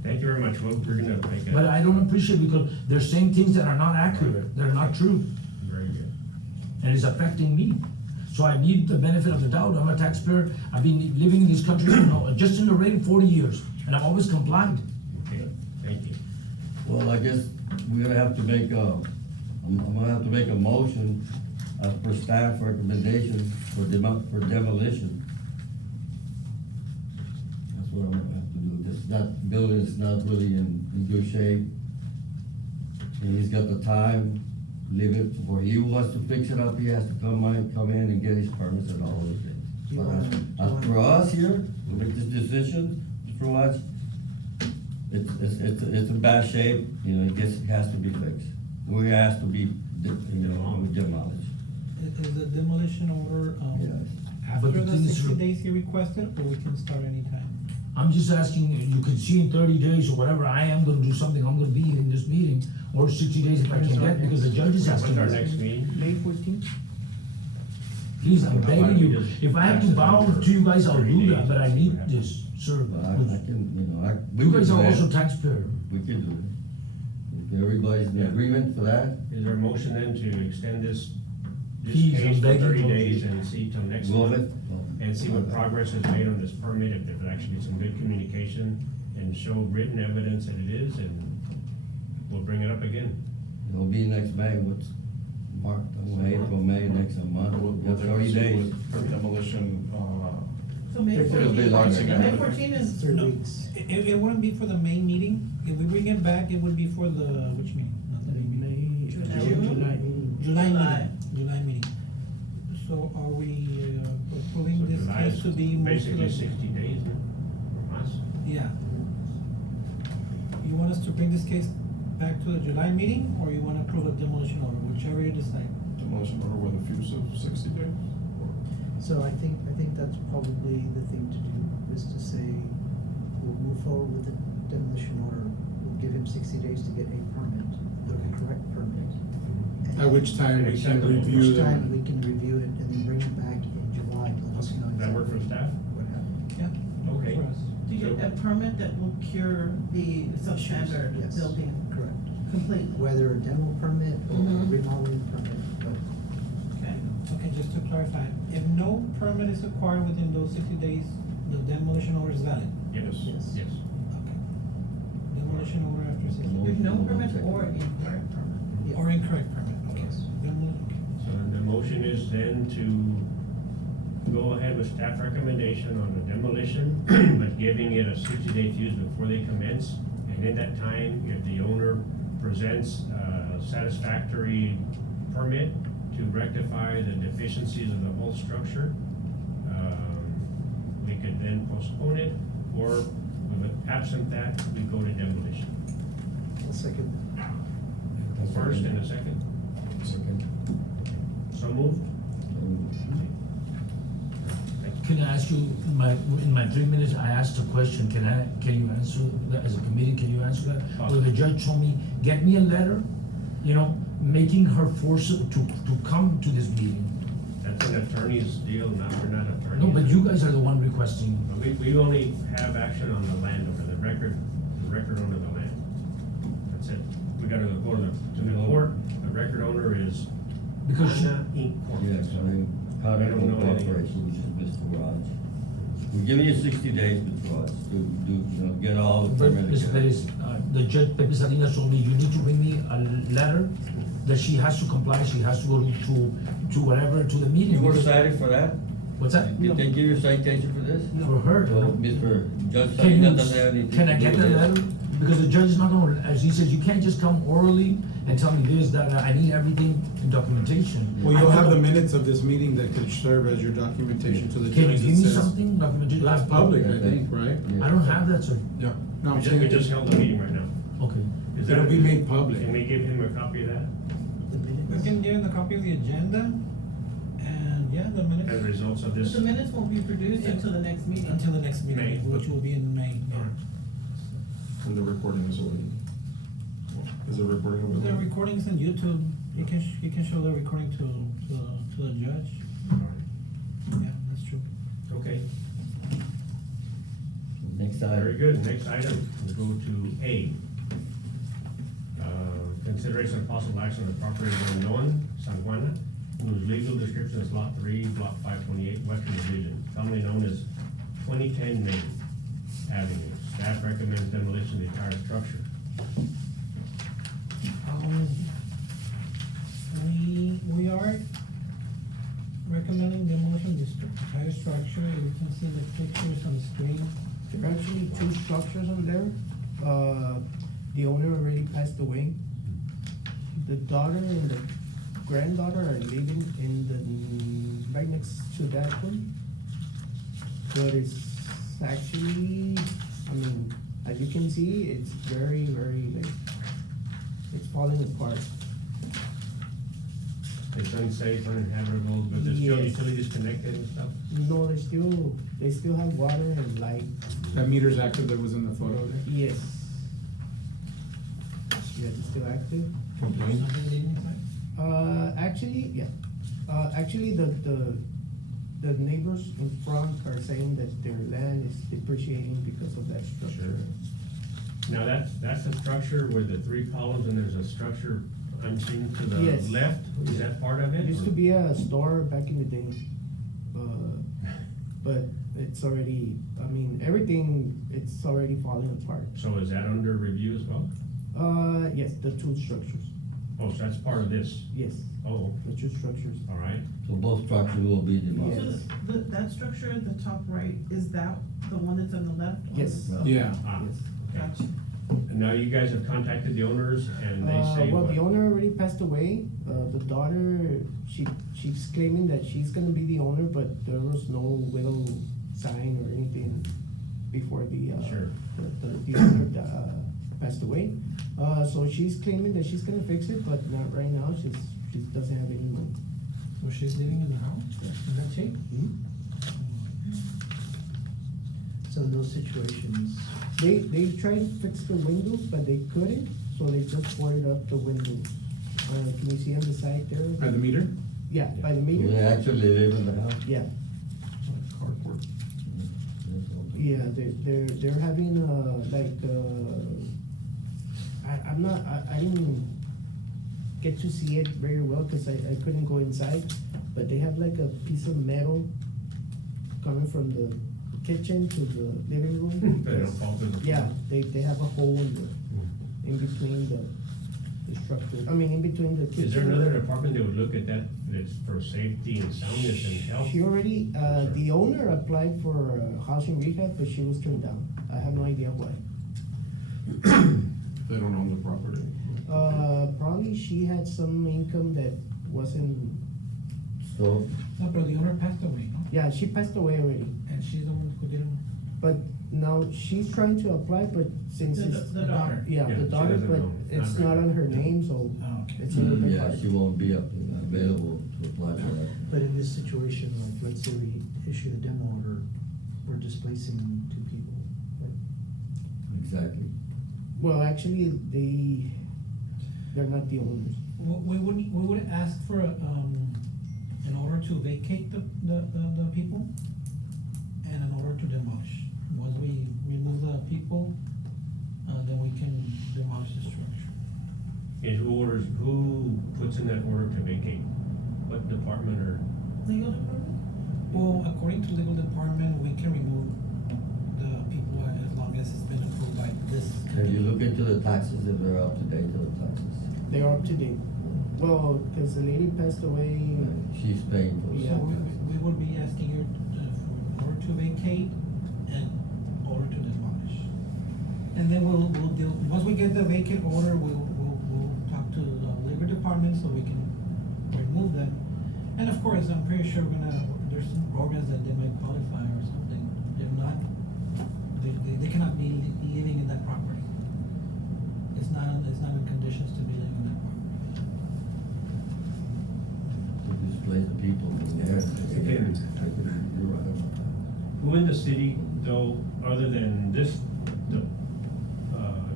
thank you very much. Well, we're gonna make But a, I don't appreciate because they're saying things that are not accurate, they're not true. very good. and it's affecting me. So I need the benefit of the doubt. I'm a taxpayer. I've been living in this country, just in the rate 40 years, and I've always complied. Okay, thank you. Well, I guess we're gonna have to make I'm gonna have to make a motion as per staff recommendation for demolition. That's what I'm gonna have to do. That building is not really in good shape. And he's got the time, leave it, for he wants to fix it up, he has to come in and get his permits and all those things. Do you But wanna- as for us here, to make this decision, Mr. Watts, it's in bad shape, it has to be fixed. We has to be, demolished. Is the demolition order, Yes. after But the the thing is, 60 days he requested, or we can start anytime? I'm just asking, you can see in 30 days or whatever, I am gonna do something, I'm gonna be in this meeting, or 60 days if I can get, because the judge is asking. When's our me. next meeting? May 14th? Please, I'm How about begging we you, just if I have to pass it bow over to you guys, I'll 30 do that, days? but I need this, sir. But I can, we You can guys do are that. also taxpayer. We can do it. If everybody's in Yeah. agreement for that, Is there a motion then to extend this Please, I'm case for begging 30 you. days and see till next go month? ahead. And see what progress is made on this permit, if there's actually some good communication, and show written evidence that it is, and we'll bring it up again. It'll be next May, what's March, April, May, next month, we have 30 days. For demolition, So May If there's 14, relaxing May evidence. 14 is. Three No. weeks. It wouldn't be for the main meeting, if we bring it back, it would be for the, which meeting? Not the main meeting. May, July. July meeting. July July. meeting, July meeting. So are we approving So this July case is to be moved to basically the? 60 days, no? From us. Yeah. You want us to bring this case back to the July meeting, or you wanna approve a demolition order, whichever you decide? demolition order with a fuse of 60 days? So I think that's probably the thing to do, is to say, we'll move forward with the demolition order. We'll give him 60 days to get a permit, the correct permit. And At which time we can Acceptable. review Which them. time we can review it and then bring it back in July, to let us know Does that work for exactly staff? what happened. Yeah. Okay. For us. To get a permit that will cure the substandard Yes. building Correct. completely. Whether a demo permit or a Mhm. remodeling permit, but Okay. Okay, just to clarify, if no permit is acquired within those 60 days, the demolition order is valid? Yes, Yes. yes. Okay. Demolition order after 60 days? There's no permit or incorrect permit. yeah. Or incorrect permit, okay. Yes. Okay. So the motion is then to go ahead with staff recommendation on the demolition, but giving it a 60-day fuse before they commence. And in that time, if the owner presents a satisfactory permit to rectify the deficiencies of the whole structure, we could then postpone it, or absent that, we go to demolition. I'll second that. A first and a second, Second. so moved. Can I ask you, in my 3 minutes, I asked a question, can you answer that, as a committee, can you answer that? Where the judge told me, get me a letter, making her force it to come to this meeting. That's an attorney's deal, we're not attorneys. No, but you guys are the one requesting. We only have action on the landowner, the record owner of the land. That's it. We gotta go to the court, the record owner is Because she- Ana Inc. Yes, I mean, Powder I don't know anything else. Corporation, which is Mr. Raj. We're giving you 60 days, Mr. Raj, to get all the But permit Ms. together. Perez, the judge, Pepe Salinas told me, you need to bring me a letter that she has to comply, she has to go to whatever, to the meeting. You were because- cited for that? What's that? Did they give you a citation for this? For her. So, Mr. Judge Can Salinas doesn't have anything can I to do get with the this. letter? Because the judge is not gonna, as he says, you can't just come orally and tell me this, that, I need everything in documentation. Well, you'll I have the don't- minutes of this meeting that could serve as your documentation to the Can you judge give that me says. something, documentation? That's public, I think, right? I don't have that, sir. Yeah. No, I'm We saying. just held the meeting right now. Okay. Is It'll that- be made public. Can we give him a copy of that, The minutes. We can give him the copy of the agenda, and yeah, the as minutes, results of But this? the minutes won't be produced until the next meeting. until the next May. meeting, which will be in May. All right. And the recording is already, is the recording The available? recordings on YouTube, you can show the recording to the judge, All right. yeah, that's true. Okay, Next very item. good. Next item, we'll go to A. Consideration of possible action on the property of Rendon, San Juana, whose legal description is Lot 3, Block 528, Western Division, commonly known as 2010 Main Avenue. Staff recommends demolition of the entire structure. We are recommending demolition of the entire structure. You can see the pictures on the screen. There are actually two structures on there. The owner already passed away. The daughter and the granddaughter are living in the, right next to that one. But it's actually, I mean, as you can see, it's very, like, it's falling apart. It's unsafe, uninhabitable, but there's still Yes. utilities connected and stuff? No, they still have water and light. That meter's active that was in the photo there? Yes. Yeah, it's still active. Complaint? Something leaving inside? Actually, yeah. Actually, the neighbors in front are saying that their land is depreciating because of that structure. Now, that's the structure where the 3 columns and there's a structure unseen to the Yes. left? Is that part of it? It used or- to be a store back in the day. But it's already, I mean, everything, it's already falling apart. So is that under review as well? Yes, the two structures, Oh, so that's part of this? yes, Oh, the two structures. all right. So both structures will be So demolished. that structure at the top right, is that the one that's on the left? Or Yes. the- Yeah. Ah, Yes. okay. Gotcha. And now you guys have contacted the owners and they say Well, what? the owner already passed away. The daughter, she's claiming that she's gonna be the owner, but there was no will sign or anything before Sure. the owner passed away. So she's claiming that she's gonna fix it, but not right now. She doesn't have any money. So she's living in the house, in that shape? So in those situations, They tried to fix the windows, but they couldn't, so they just boarded up the windows. Can you see on the side there? By the meter? Yeah, by the Do they meter? actually live in the house? Yeah. Carport. Yes, okay. Yeah, they're having, I didn't get to see it very well, cause I couldn't go inside, but they have like a piece of metal coming from the kitchen to the living room. They don't because- fall through the floor? Yeah, they have a hole in between the structure, I mean, in between the kitchen. Is there another department that would look at that, that's for safety and soundness and health? She already, the owner applied for housing rehab, but she was turned down. I have no idea why. They don't own the property. Probably she had some income that wasn't, So, No, but the owner passed away, no? yeah, she passed away already. And she's the one who didn't. But now she's trying to apply, but since it's. The daughter. Yeah, Yeah, the she daughter, doesn't but know. it's Not not on her right. name, so Oh, okay. it's a little bit yeah, hard. she won't be available to apply for that. but in this situation, like, let's say we issue a demo order, we're displacing 2 people, right? Exactly. Well, actually, they're not the owners. We would ask for, an order to vacate the people and an order to demolish. Once we remove the people, then we can demolish the structure. And who puts in that order to vacate? What department or? Legal department? Well, according to legal department, we can remove the people as long as it's been approved by this. Have you looked into the taxes, if they're up to date to the taxes? They're up to date. Well, cause the lady passed away. She's paying for So it. we would be asking you for order to vacate and order to demolish. And then we'll deal, once we get the vacant order, we'll talk to the labor department so we can remove them. And of course, I'm pretty sure there's some programs that they might qualify or something. If not, they cannot be living in that property. It's not in conditions to be living in that property. To displace the people from there. You're right about that. Who in the city, though, other than this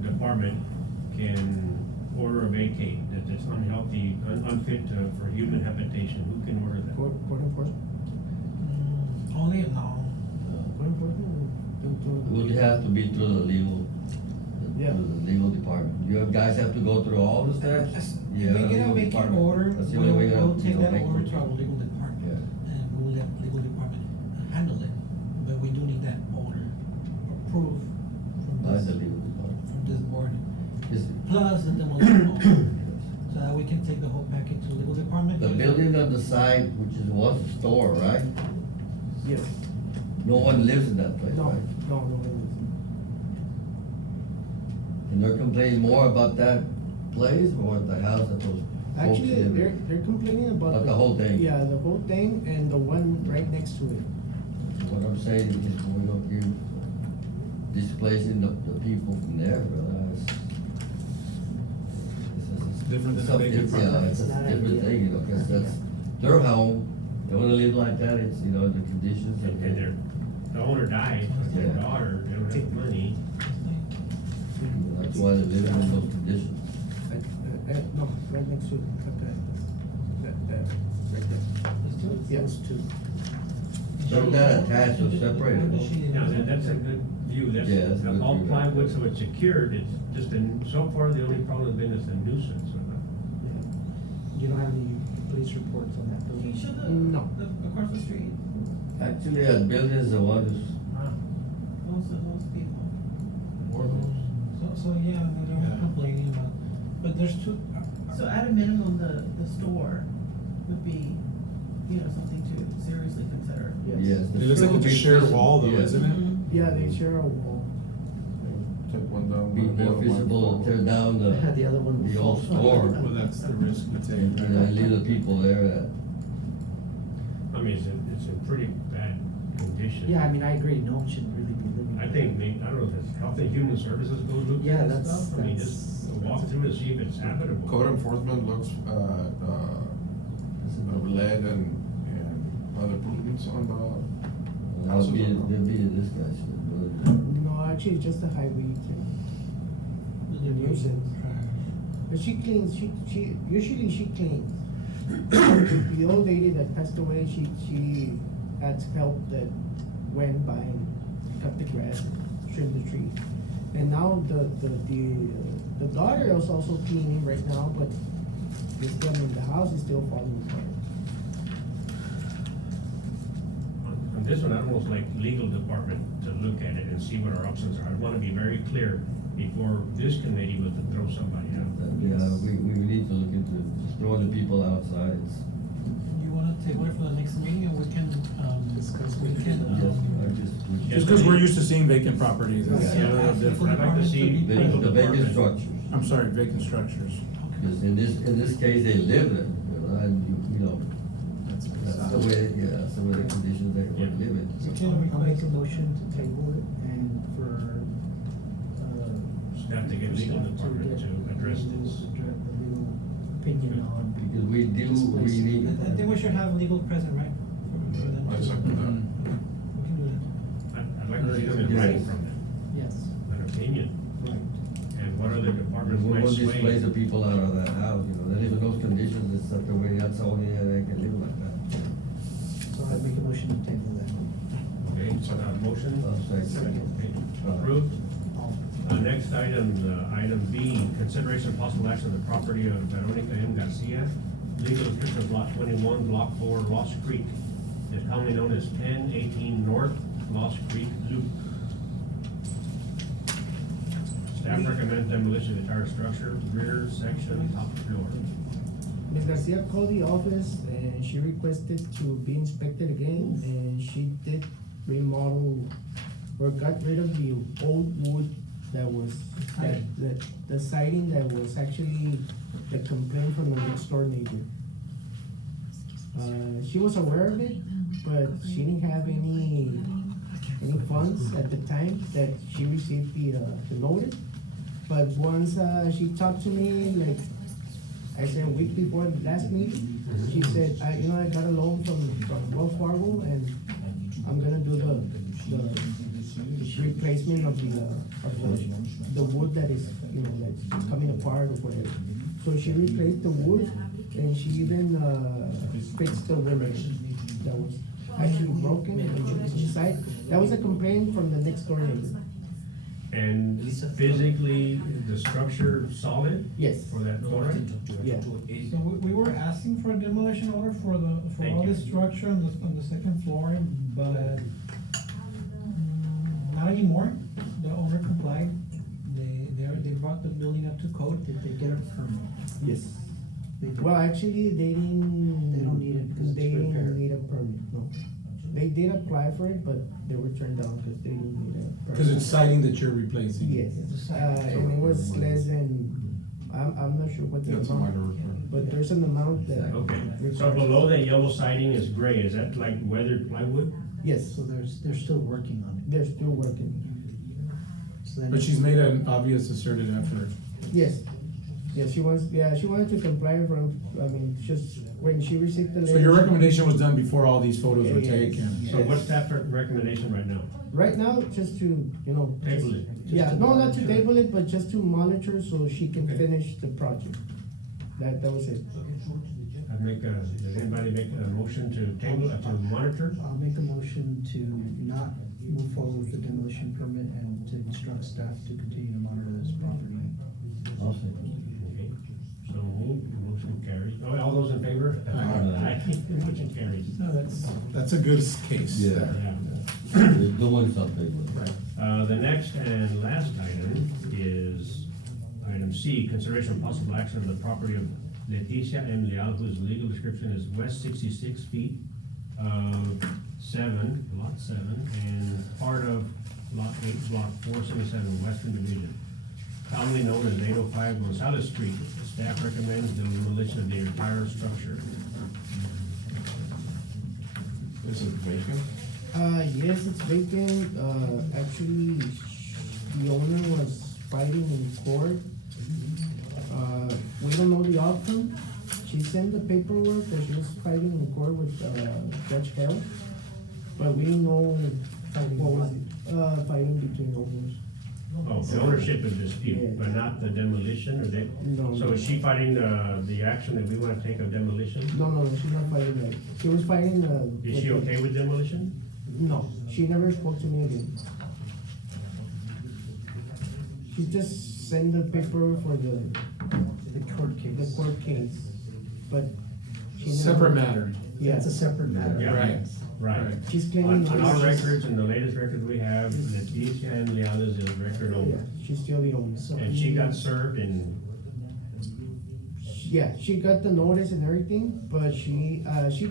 department, can order a vacate that it's unhealthy, unfit for human habitation? Who can order that? Court enforcement? Only, no. Court enforcement? It would have to be through the legal Yeah. To the legal department. You guys have to go through all the steps? If Yeah, we get a legal vacant department. order, That's the only way we'll you take know, that make over it. to our legal department. Yeah. And we'll let legal department handle it, but we do need that order approved By from the this, legal department. from this board. Is, Plus the demolition order, so that we can take the whole package to legal department. the building on the side, which is was a store, right? Yes. No one lives in that place, No, right? no, no, it And they're complaining more about that place or the house that those isn't. folks Actually, live they're, in? they're complaining about. About the whole thing? Yeah, the whole thing and the one right next to it. What I'm saying is we don't you displacing the people from there, It's different than a something, vacant yeah, property. it's a It's not different ideal. thing, you know, cause that's their home. They wanna live like that, it's, you know, the conditions And and their, the owner died, their Yeah. daughter, they don't have the money. that's why they're living in those conditions. No, right next to it, okay. Right there. Yeah. Those two. So that attached or separated? Yeah, that's a good view, that's, Yeah, that's a good all view. plywood, so it's secured, it's just been, so far, the only problem has been is the nuisance. You don't have any police reports on that Can you building? show No. the across the street, Actually, that building is the one who's, those people? So, yeah, they're Yeah. not complaining about, but there's two. So at a minimum, the store would be, you know, something to seriously consider. yes. the It looks like school it's a be shared feasible, wall though, yeah. isn't it? Yeah, they share a wall. Take one down. Be one more build, one feasible to forward. tear down The other one will the old fall. store. Well, that's the risk we take, And, right? leave the people there that, I mean, it's in pretty bad condition. Yeah, I mean, I agree, no one should really be living. I there. think, I don't know if it's Health and Human Services goes look Yeah, at that that's- stuff, I mean, that's- just walk through and see if it's habitable. Code enforcement looks, lead and other pollutants on the. that'll be, there'll be a discussion. No, actually, it's just a highway thing. The nuisance. But she cleans, she, usually she cleans. The old lady that passed away, she had help that went by and cut the grass, trim the tree. And now the daughter is also cleaning right now, but it's still, I mean, the house is still falling apart. On this one, I'd almost like legal department to look at it and see what our options are. I wanna be very clear before this committee was to throw somebody out. Yeah, we need to look into just throwing the people outside, it's, You wanna table it for the next meeting and we can, Discuss we with can, you. just, Just because we're used to seeing vacant properties, it's Yeah. a little I'd different. like to see the legal the vacant department. structures. I'm sorry, vacant structures. Because in this case, they live in, and you know, that's the way, yeah, that's the way the conditions they Yeah. live in. So So, can I'll make a motion to table it and for, Have to get legal staff department get to address legal- this. the legal opinion on. Because we need. I think we should have legal present, right? For them I to- second that. We can do that. I'd like to see them in Yeah. writing from them, Yes, an opinion, right. and what other departments We might won't displace the sway. people out of that house, you know, they live in those conditions, it's not the way, that's the only way they can live like that. So I make a motion to table that. Okay, so motion? Second. Okay, approved. All- Next item, item B, consideration of possible action on the property of Veronica M. Garcia, legal description of lot 21, block 4, Lost Creek. It's commonly known as 1018 North Lost Creek Loop. Staff recommends demolition of the entire structure, rear section, top floor. Ms. Garcia called the office and she requested to be inspected again, and she did remodel or got rid of the old wood that was, the siding that was actually the complaint from the next door neighbor. She was aware of it, but she didn't have any funds at the time that she received the notice. But once, she talked to me, like, I said a week before the last meeting, she said, I got a loan from Wells Fargo, and I'm gonna do the replacement of the wood that is, like, coming apart or whatever. So she replaced the wood, and she even, fixed the window that was actually broken inside. That was a complaint from the next door neighbor. And physically, the structure solid Yes, for that order? yeah. So we were asking for a demolition order for Thank all you. the structure on the second floor, but not anymore. The owner complied. They brought the building up to code. Did they get a permit? Yes. They did. Well, actually, they didn't. They don't need it because it's They repair. didn't need a permit, no. They did apply for it, but they were turned down because they didn't need a permit. Cause it's siding that you're replacing. Yes, and it was less than, I'm not sure what the That's a minor amount, repair. but there's an amount that. Okay, so requires- below that yellow siding is gray, is that like weathered plywood? Yes, So they're still working on it. they're still working. So then But she's made an obvious asserted effort. Yes, yes, she wanted to comply from, I mean, just, when she received the letter. So your recommendation was done before all these photos were Yeah, yeah. taken? So what's that for recommendation right now? Right now, just to, you know. Table it. Yeah, to no, not to monitor. table it, but just to monitor so she can Okay. finish the project. That was it. Does anybody make a motion to table, to monitor? I'll make a motion to not move forward with the demolition permit and to instruct staff to continue to monitor this property. I'll say. Okay, so moved, motion carries. Oh, all those in favor? Aye. Motion carries. No, that's a good case. Yeah. Yeah. There's no one's up there. The next and last item is item C, consideration of possible action on the property of Leticia M. Leal, whose legal description is west 66 feet of lot 7, and part of lot 8, block 477, Western Division, commonly known as 805 Gonzalez Street. Staff recommends the demolition of the entire structure. Is it vacant? Yes, it's vacant, actually, the owner was fighting in court. We don't know the outcome. She sent the paperwork that she was fighting in court with, Judge Hell, but we don't know Fighting what was it, fighting between owners. Oh, the ownership is dispute, but not the demolition, or they? No. So is she fighting the action that we wanna take of demolition? No, she's not fighting that. She was fighting, Is she okay with demolition? No, she never spoke to me again. She just sent the paper for the court case. court case, but she never. Separate matter. Yeah, It's a separate matter. Yeah. Right. Right. she's claiming. On our this- records and the latest records we have, Leticia and Leal is the record Yeah, owner. she's still the owner. So- And she got served in, Yeah, she got the notice and everything, but she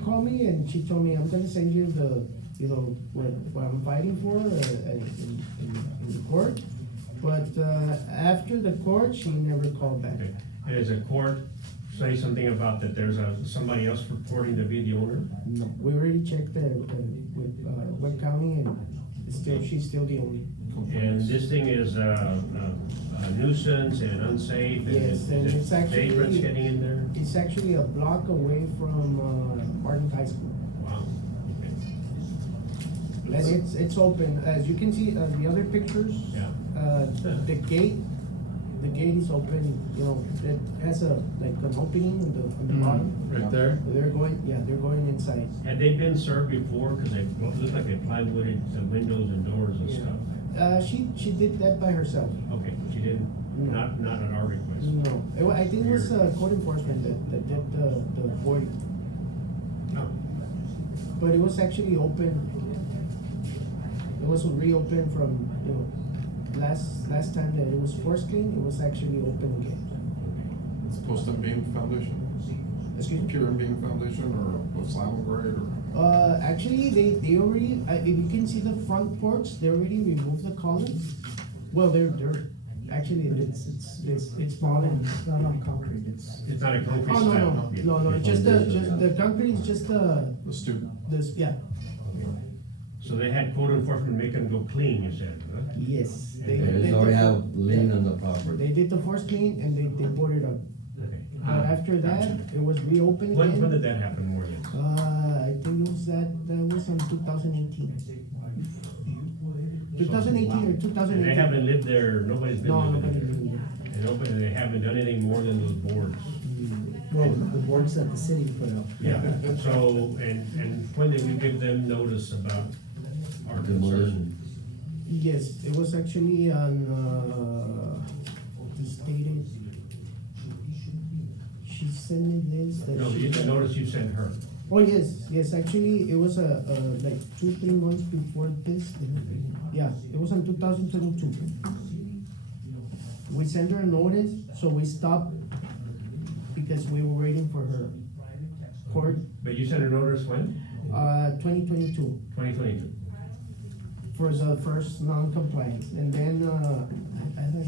called me and she told me, I'm gonna send you the, you know, what I'm fighting for, in the court. But, after the court, she never called back. okay. And does the court say something about that there's somebody else purporting to be the owner? No, we already checked with, Webb County and she's still the owner. And this thing is a nuisance and unsafe, and Yes, and is it's it actually- vagrants getting in there? It's actually a block away from, Martin High School. Wow, okay. And it's open, as you can see, the other pictures. Yeah. The gate is open, you know, it has like an opening on the bottom. Right there? They're going inside. Had they been served before, cause they look like they plywooded the windows and doors and Yeah. stuff? She did that by herself. Okay, she didn't, No. not at our request. No, I think it was, code enforcement that did the voiding, No. but it was actually open. It was reopened from, you know, last time that it was forced clean, it was actually open again. It's post and beam foundation? Excuse me? Pure and beam foundation or a slalom grade or? Actually, they already, if you can see the front porch, they already removed the columns. Well, they're actually, But it's fallen. It's not on concrete, it's. It's not a concrete Oh, slab? no, it's just the concrete is just The stoop? this, yeah, So they had code enforcement make them go clean, you said, huh? yes. They already have lien on the property. They did the force clean and they boarded up. Okay. But after that, it was reopened When again. did that happen, more than? I think it was that was on 2018. 2018 or 2018. And they haven't lived there, nobody's been No, living nobody there? living there. And they haven't done anything more than those boards? Well, the boards that the city put up. Yeah, so, and when did we give them notice about our concern? Demolition. Yes, it was actually on, stated. She sent me this. that No, she- the notice you sent her. Oh, yes, actually, it was like 2-3 months before this. Yeah, it was in 2022. We sent her a notice, so we stopped because we were waiting for her court, But you sent her notice when? 2022, 2022. for the first non-compliance. And then, I had it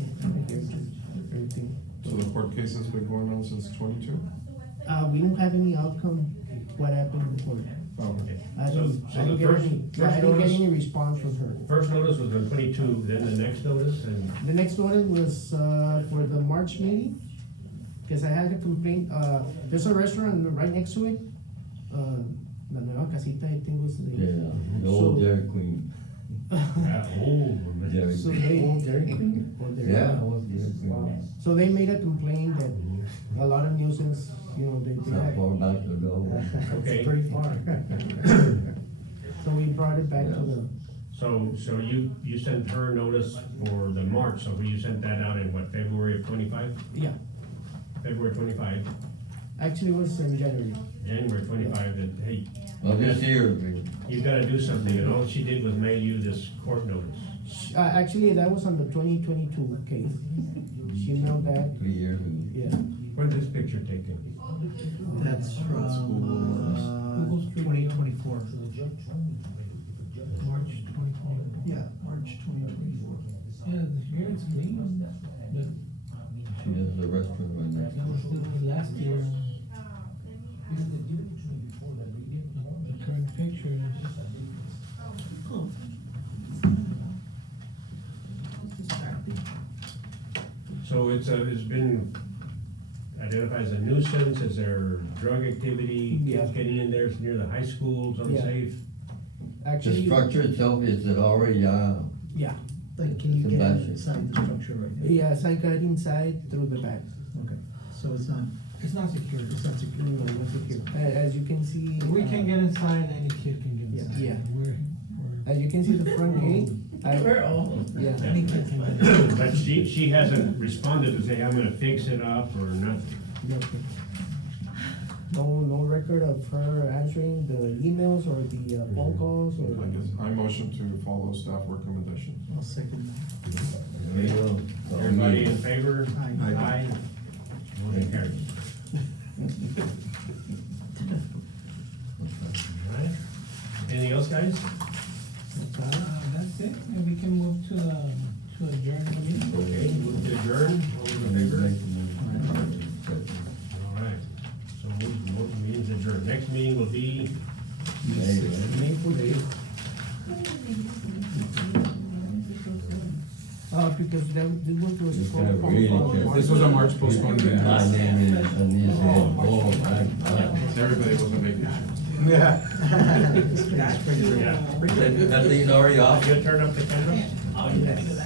here too, everything. So the court case has been going on since 22? We don't have any outcome, what happened before. Oh, Okay. I So, didn't, so I the didn't get first, any, I first didn't get notice, any response from her. first notice was on 22, then the next notice, and The next one was, for the March meeting, cause I had a complaint, there's a restaurant right next to it, La Nueva Casita, I think was the Yeah, name. the old So- Dairy Queen. Dairy So Queen. they. Dairy Queen? Or Dairy Yeah, it Queen. was Dairy Queen. So they made a complaint that a lot of nuisance, they How had. far back to go? Okay. It's pretty far. So we brought it back to the, so you sent her notice for the March, so you sent that out in what, February of 25? yeah, February 25, actually it was in January. January 25, that, hey, Well, this year, you gotta do something, and all she did was mail you this court notice. Actually, that was on the 2022 case. She mailed that, 3 years ago. yeah. When's this picture taken? That's from, 2024. March 2020. Yeah, March 2024. Yeah, here it's clean, but She has a restaurant right that now. was last year. The current pictures. So it's been identified as a nuisance, is there drug activity, Yeah. kids getting in there, it's near the high school, it's unsafe? The Actually, structure itself is already, yeah, Like, can you It's a get bad shape. inside the structure right now? yes, I got inside through the back. Okay, so it's not, It's not secure. it's not secure. No, not secure. As you can see. We can get inside, any kid can get Yeah. inside. Yeah. We're, As you can see the front gate, We're old. yeah. any kid can get inside. But she hasn't responded to say, I'm gonna fix it up or nothing. Nothing. No record of her answering the emails or the phone calls or. I guess I motion to follow staff recommendations. I'll second that. there you go. Everybody in favor? Aye. Aye. Motion carries. Alright, anything else, guys? That's it, and we can move to adjourn the meeting. Okay, move to adjourn, all those in favor? Alright, so most meetings adjourned, next meeting will be, May 14th. Because this was Just phone gotta call really on check. March- This was a March postponed. My name is Anis, oh, my Everybody was on vacation. Yeah. yeah. God. That thing's already off. You gonna turn up the camera? Yes.